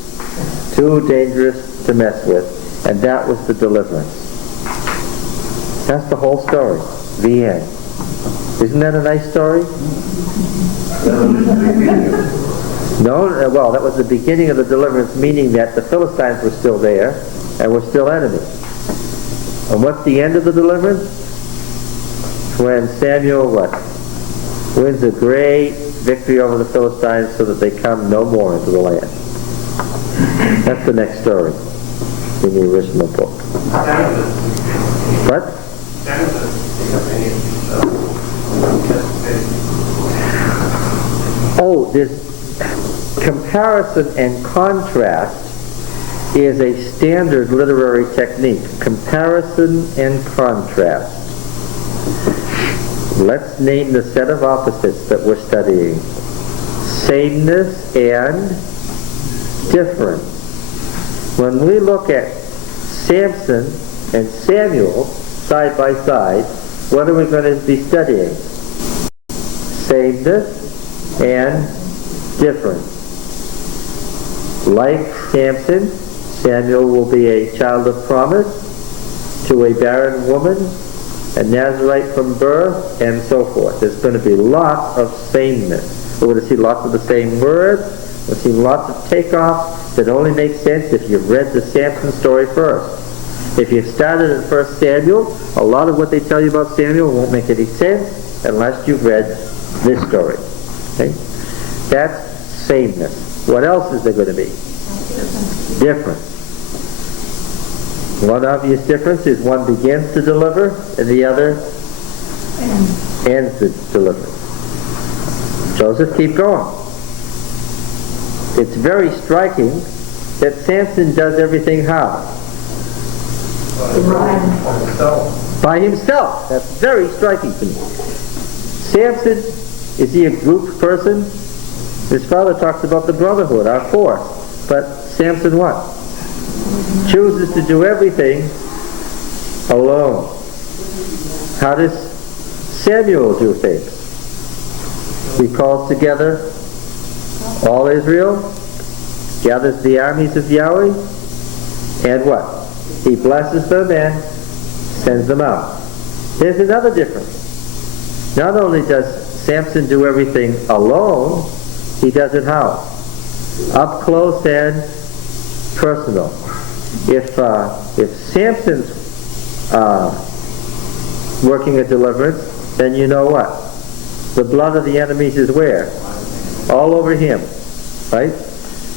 too dangerous to mess with, and that was the deliverance. That's the whole story. The end. Isn't that a nice story? No, well, that was the beginning of the deliverance, meaning that the Philistines were still there and were still enemies. And what's the end of the deliverance? When Samuel what? Wins a great victory over the Philistines so that they come no more into the land. That's the next story in the original book. What? Oh, Comparison and contrast is a standard literary technique. Comparison and contrast. Let's name the set of opposites that we're studying. Sameness and difference. When we look at Samson and Samuel side by side, what are we going to be studying? Sameness and difference. Like Samson, Samuel will be a child of promise to a barren woman, a Nazarite from birth, and so forth. There's going to be lots of sameness. We're going to see lots of the same words. We'll see lots of takeoffs that only make sense if you've read the Samson story first. If you've started at 1 Samuel, a lot of what they tell you about Samuel won't make any sense unless you've read this story. Okay? That's sameness. What else is there going to be? Difference. One obvious difference is one begins to deliver and the other ends to deliver. Joseph, keep going. It's very striking that Samson does everything how? By himself. That's very striking to me. Samson, is he a group person? His father talks about the brotherhood, our force. But Samson what? Chooses to do everything alone. How does Samuel do things? He calls together all Israel, gathers the armies of Yahweh, and what? He blesses them and sends them out. There's another difference. Not only does Samson do everything alone, he does it how? Up close and personal. If Samson's working a deliverance, then you know what? The blood of the enemies is where? All over him. Right?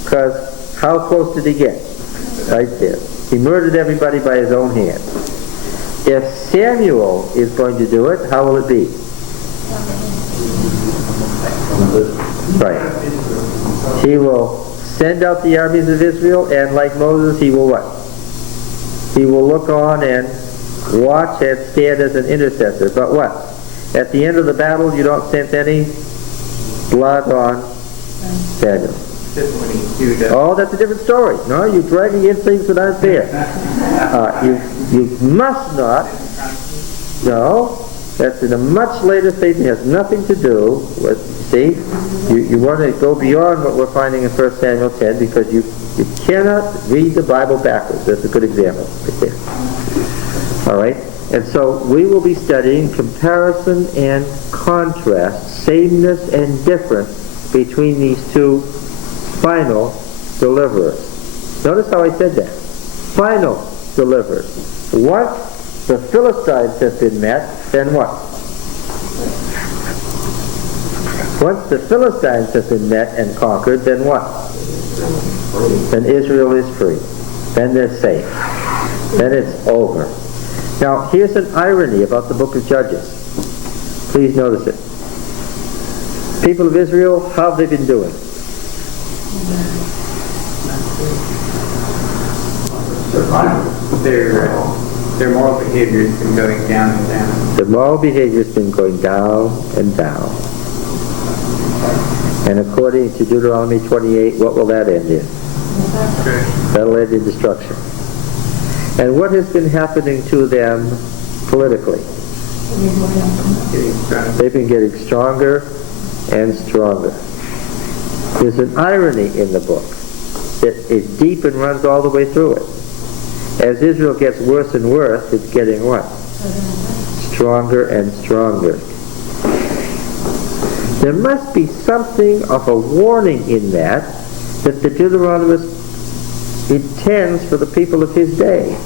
Because how close did he get? Right there. He murdered everybody by his own hand. If Samuel is going to do it, how will it be? Right. He will send out the armies of Israel, and like Moses, he will what? He will look on and watch and stand as an intercessor. But what? At the end of the battle, you don't send any blood on Samuel. Oh, that's a different story. No, you're dragging in things that aren't there. You must not. No, that's in a much later stage. It has nothing to do with, see, you want to go beyond what we're finding in 1 Samuel 10 because you cannot read the Bible backwards. That's a good example right there. All right? And so we will be studying comparison and contrast, sameness and difference between these two final deliverers. Notice how I said that. Final deliverers. Once the Philistines have been met, then what? Once the Philistines have been met and conquered, then what? Then Israel is free. Then they're safe. Then it's over. Now, here's an irony about the book of Judges. Please notice it. People of Israel, how have they been doing? Their moral behavior has been going down and down. The moral behavior has been going down and down. And according to Deuteronomy 28, what will that end in? That'll end in destruction. And what has been happening to them politically? They've been getting stronger and stronger. There's an irony in the book that is deep and runs all the way through it. As Israel gets worse and worse, it's getting what? Stronger and stronger. There must be something of a warning in that the Deuteronomist intends for the people of his day.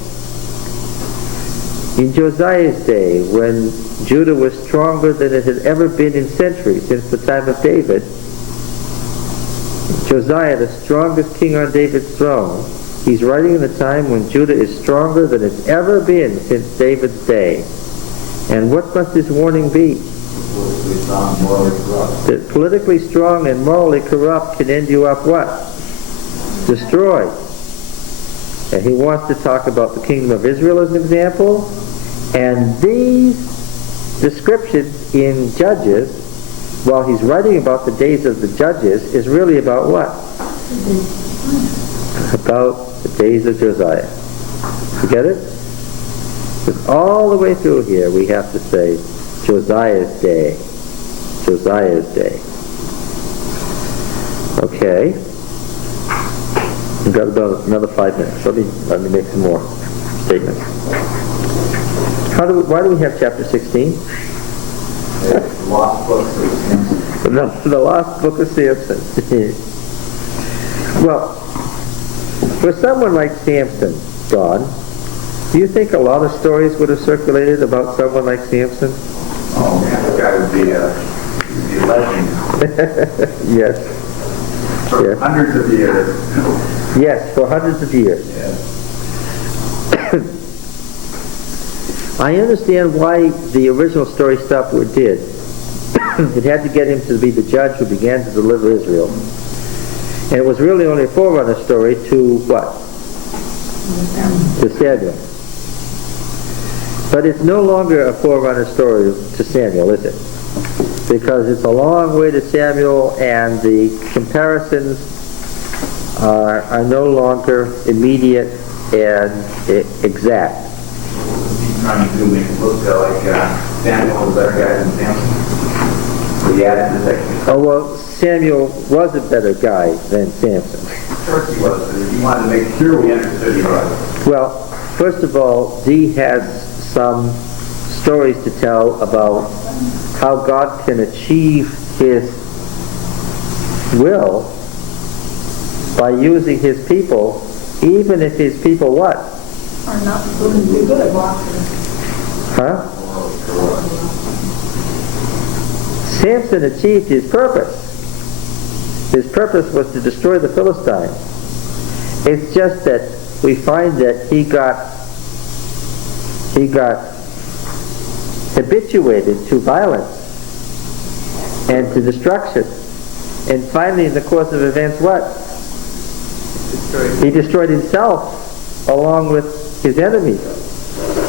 In Josiah's day, when Judah was stronger than it had ever been in centuries since the time of David, Josiah, the strongest king on David's throne, he's writing in a time when Judah is stronger than it's ever been since David's day. And what must his warning be? politically strong, morally corrupt. That politically strong and morally corrupt can end you up what? Destroyed. And he wants to talk about the kingdom of Israel as an example. And these descriptions in Judges, while he's writing about the days of the Judges, is really about what? About the days of Josiah. You get it? Because all the way through here we have to say Josiah's day. Josiah's day. Okay. We've got about another 5 minutes. Let me make some more statements. Why do we have chapter 16? The lost books of Samson. The lost book of Samson. Well, for someone like Samson, Don, do you think a lot of stories would have circulated about someone like Samson? Oh man, that guy would be a legend Yes. for Yes. hundreds of years. Yes, for hundreds of years. Yeah. I understand why the original story stopped where it did. It had to get him to be the judge who began to deliver Israel. And it was really only a forerunner story to what? To Samuel. But it's no longer a forerunner story to Samuel, is it? Because it's a long way to Samuel, and the comparisons are no longer immediate and exact. He's trying to make it look like Samuel was a better guy than Samson. So he added this extra. Oh, well, Samuel was a better guy than Samson. Of course he was, but he wanted to make sure we understood he was. Well, first of all, Dee has some stories to tell about how God can achieve his will by using his people, even if his people what? Are not going to be good at boxing. Huh? Samson achieved his purpose. His purpose was to destroy the Philistines. It's just that we find that he got habituated to violence and to destruction. And finally, in the course of events, what? He destroyed himself along with his enemies.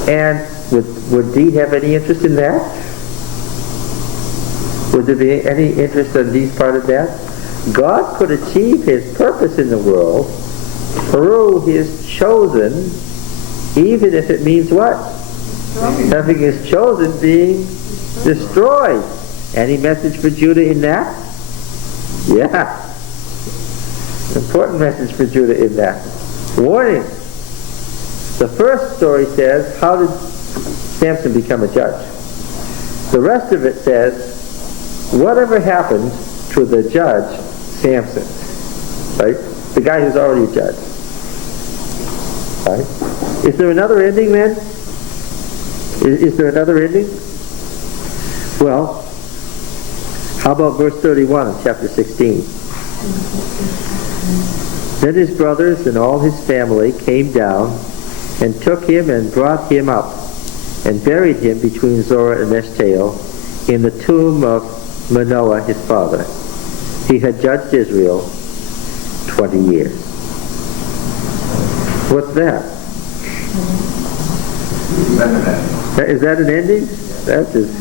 And would Dee have any interest in that? Would there be any interest on Dee's part of that? God could achieve his purpose in the world through his chosen, even if it means what? Having his chosen being destroyed. Any message for Judah in that? Yeah. Important message for Judah in that. Warning. The first story says, how did Samson become a judge? The rest of it says, whatever happened to the judge, Samson? Right? The guy who's already a judge. Right? Is there another ending then? Is there another ending? Well, how about verse 31 of chapter 16? Then his brothers and all his family came down and took him and brought him up and buried him between Zorah and Eshtaol in the tomb of Manoah his father. He had judged Israel 20 years. What's that? Is that an ending? That's just...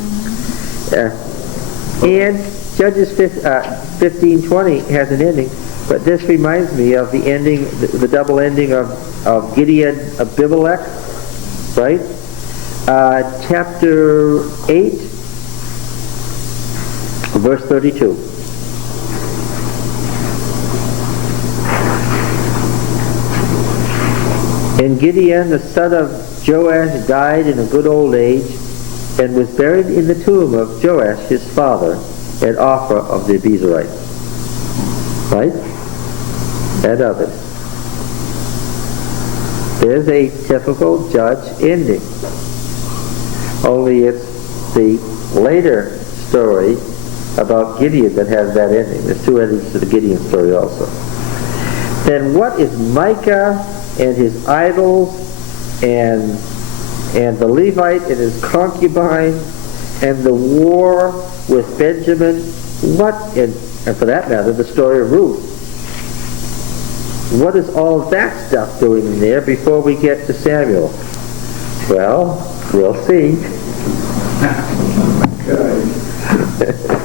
And Judges 15:20 has an ending, but this reminds me of the ending, the double ending of Gideon Abimelech, right? Chapter 8, verse 32. And Gideon, the son of Joash, died in a good old age, and was buried in the tomb of Joash his father at Ophrah of the Abiezrites. Right? And others. There's a typical judge ending. Only it's the later story about Gideon that has that ending. There's two endings to the Gideon story also. Then what is Micah and his idols and the Levite and his concubine and the war with Benjamin, and for that matter, the story of Ruth. What is all of that stuff doing in there before we get to Samuel? Well, we'll see. Good.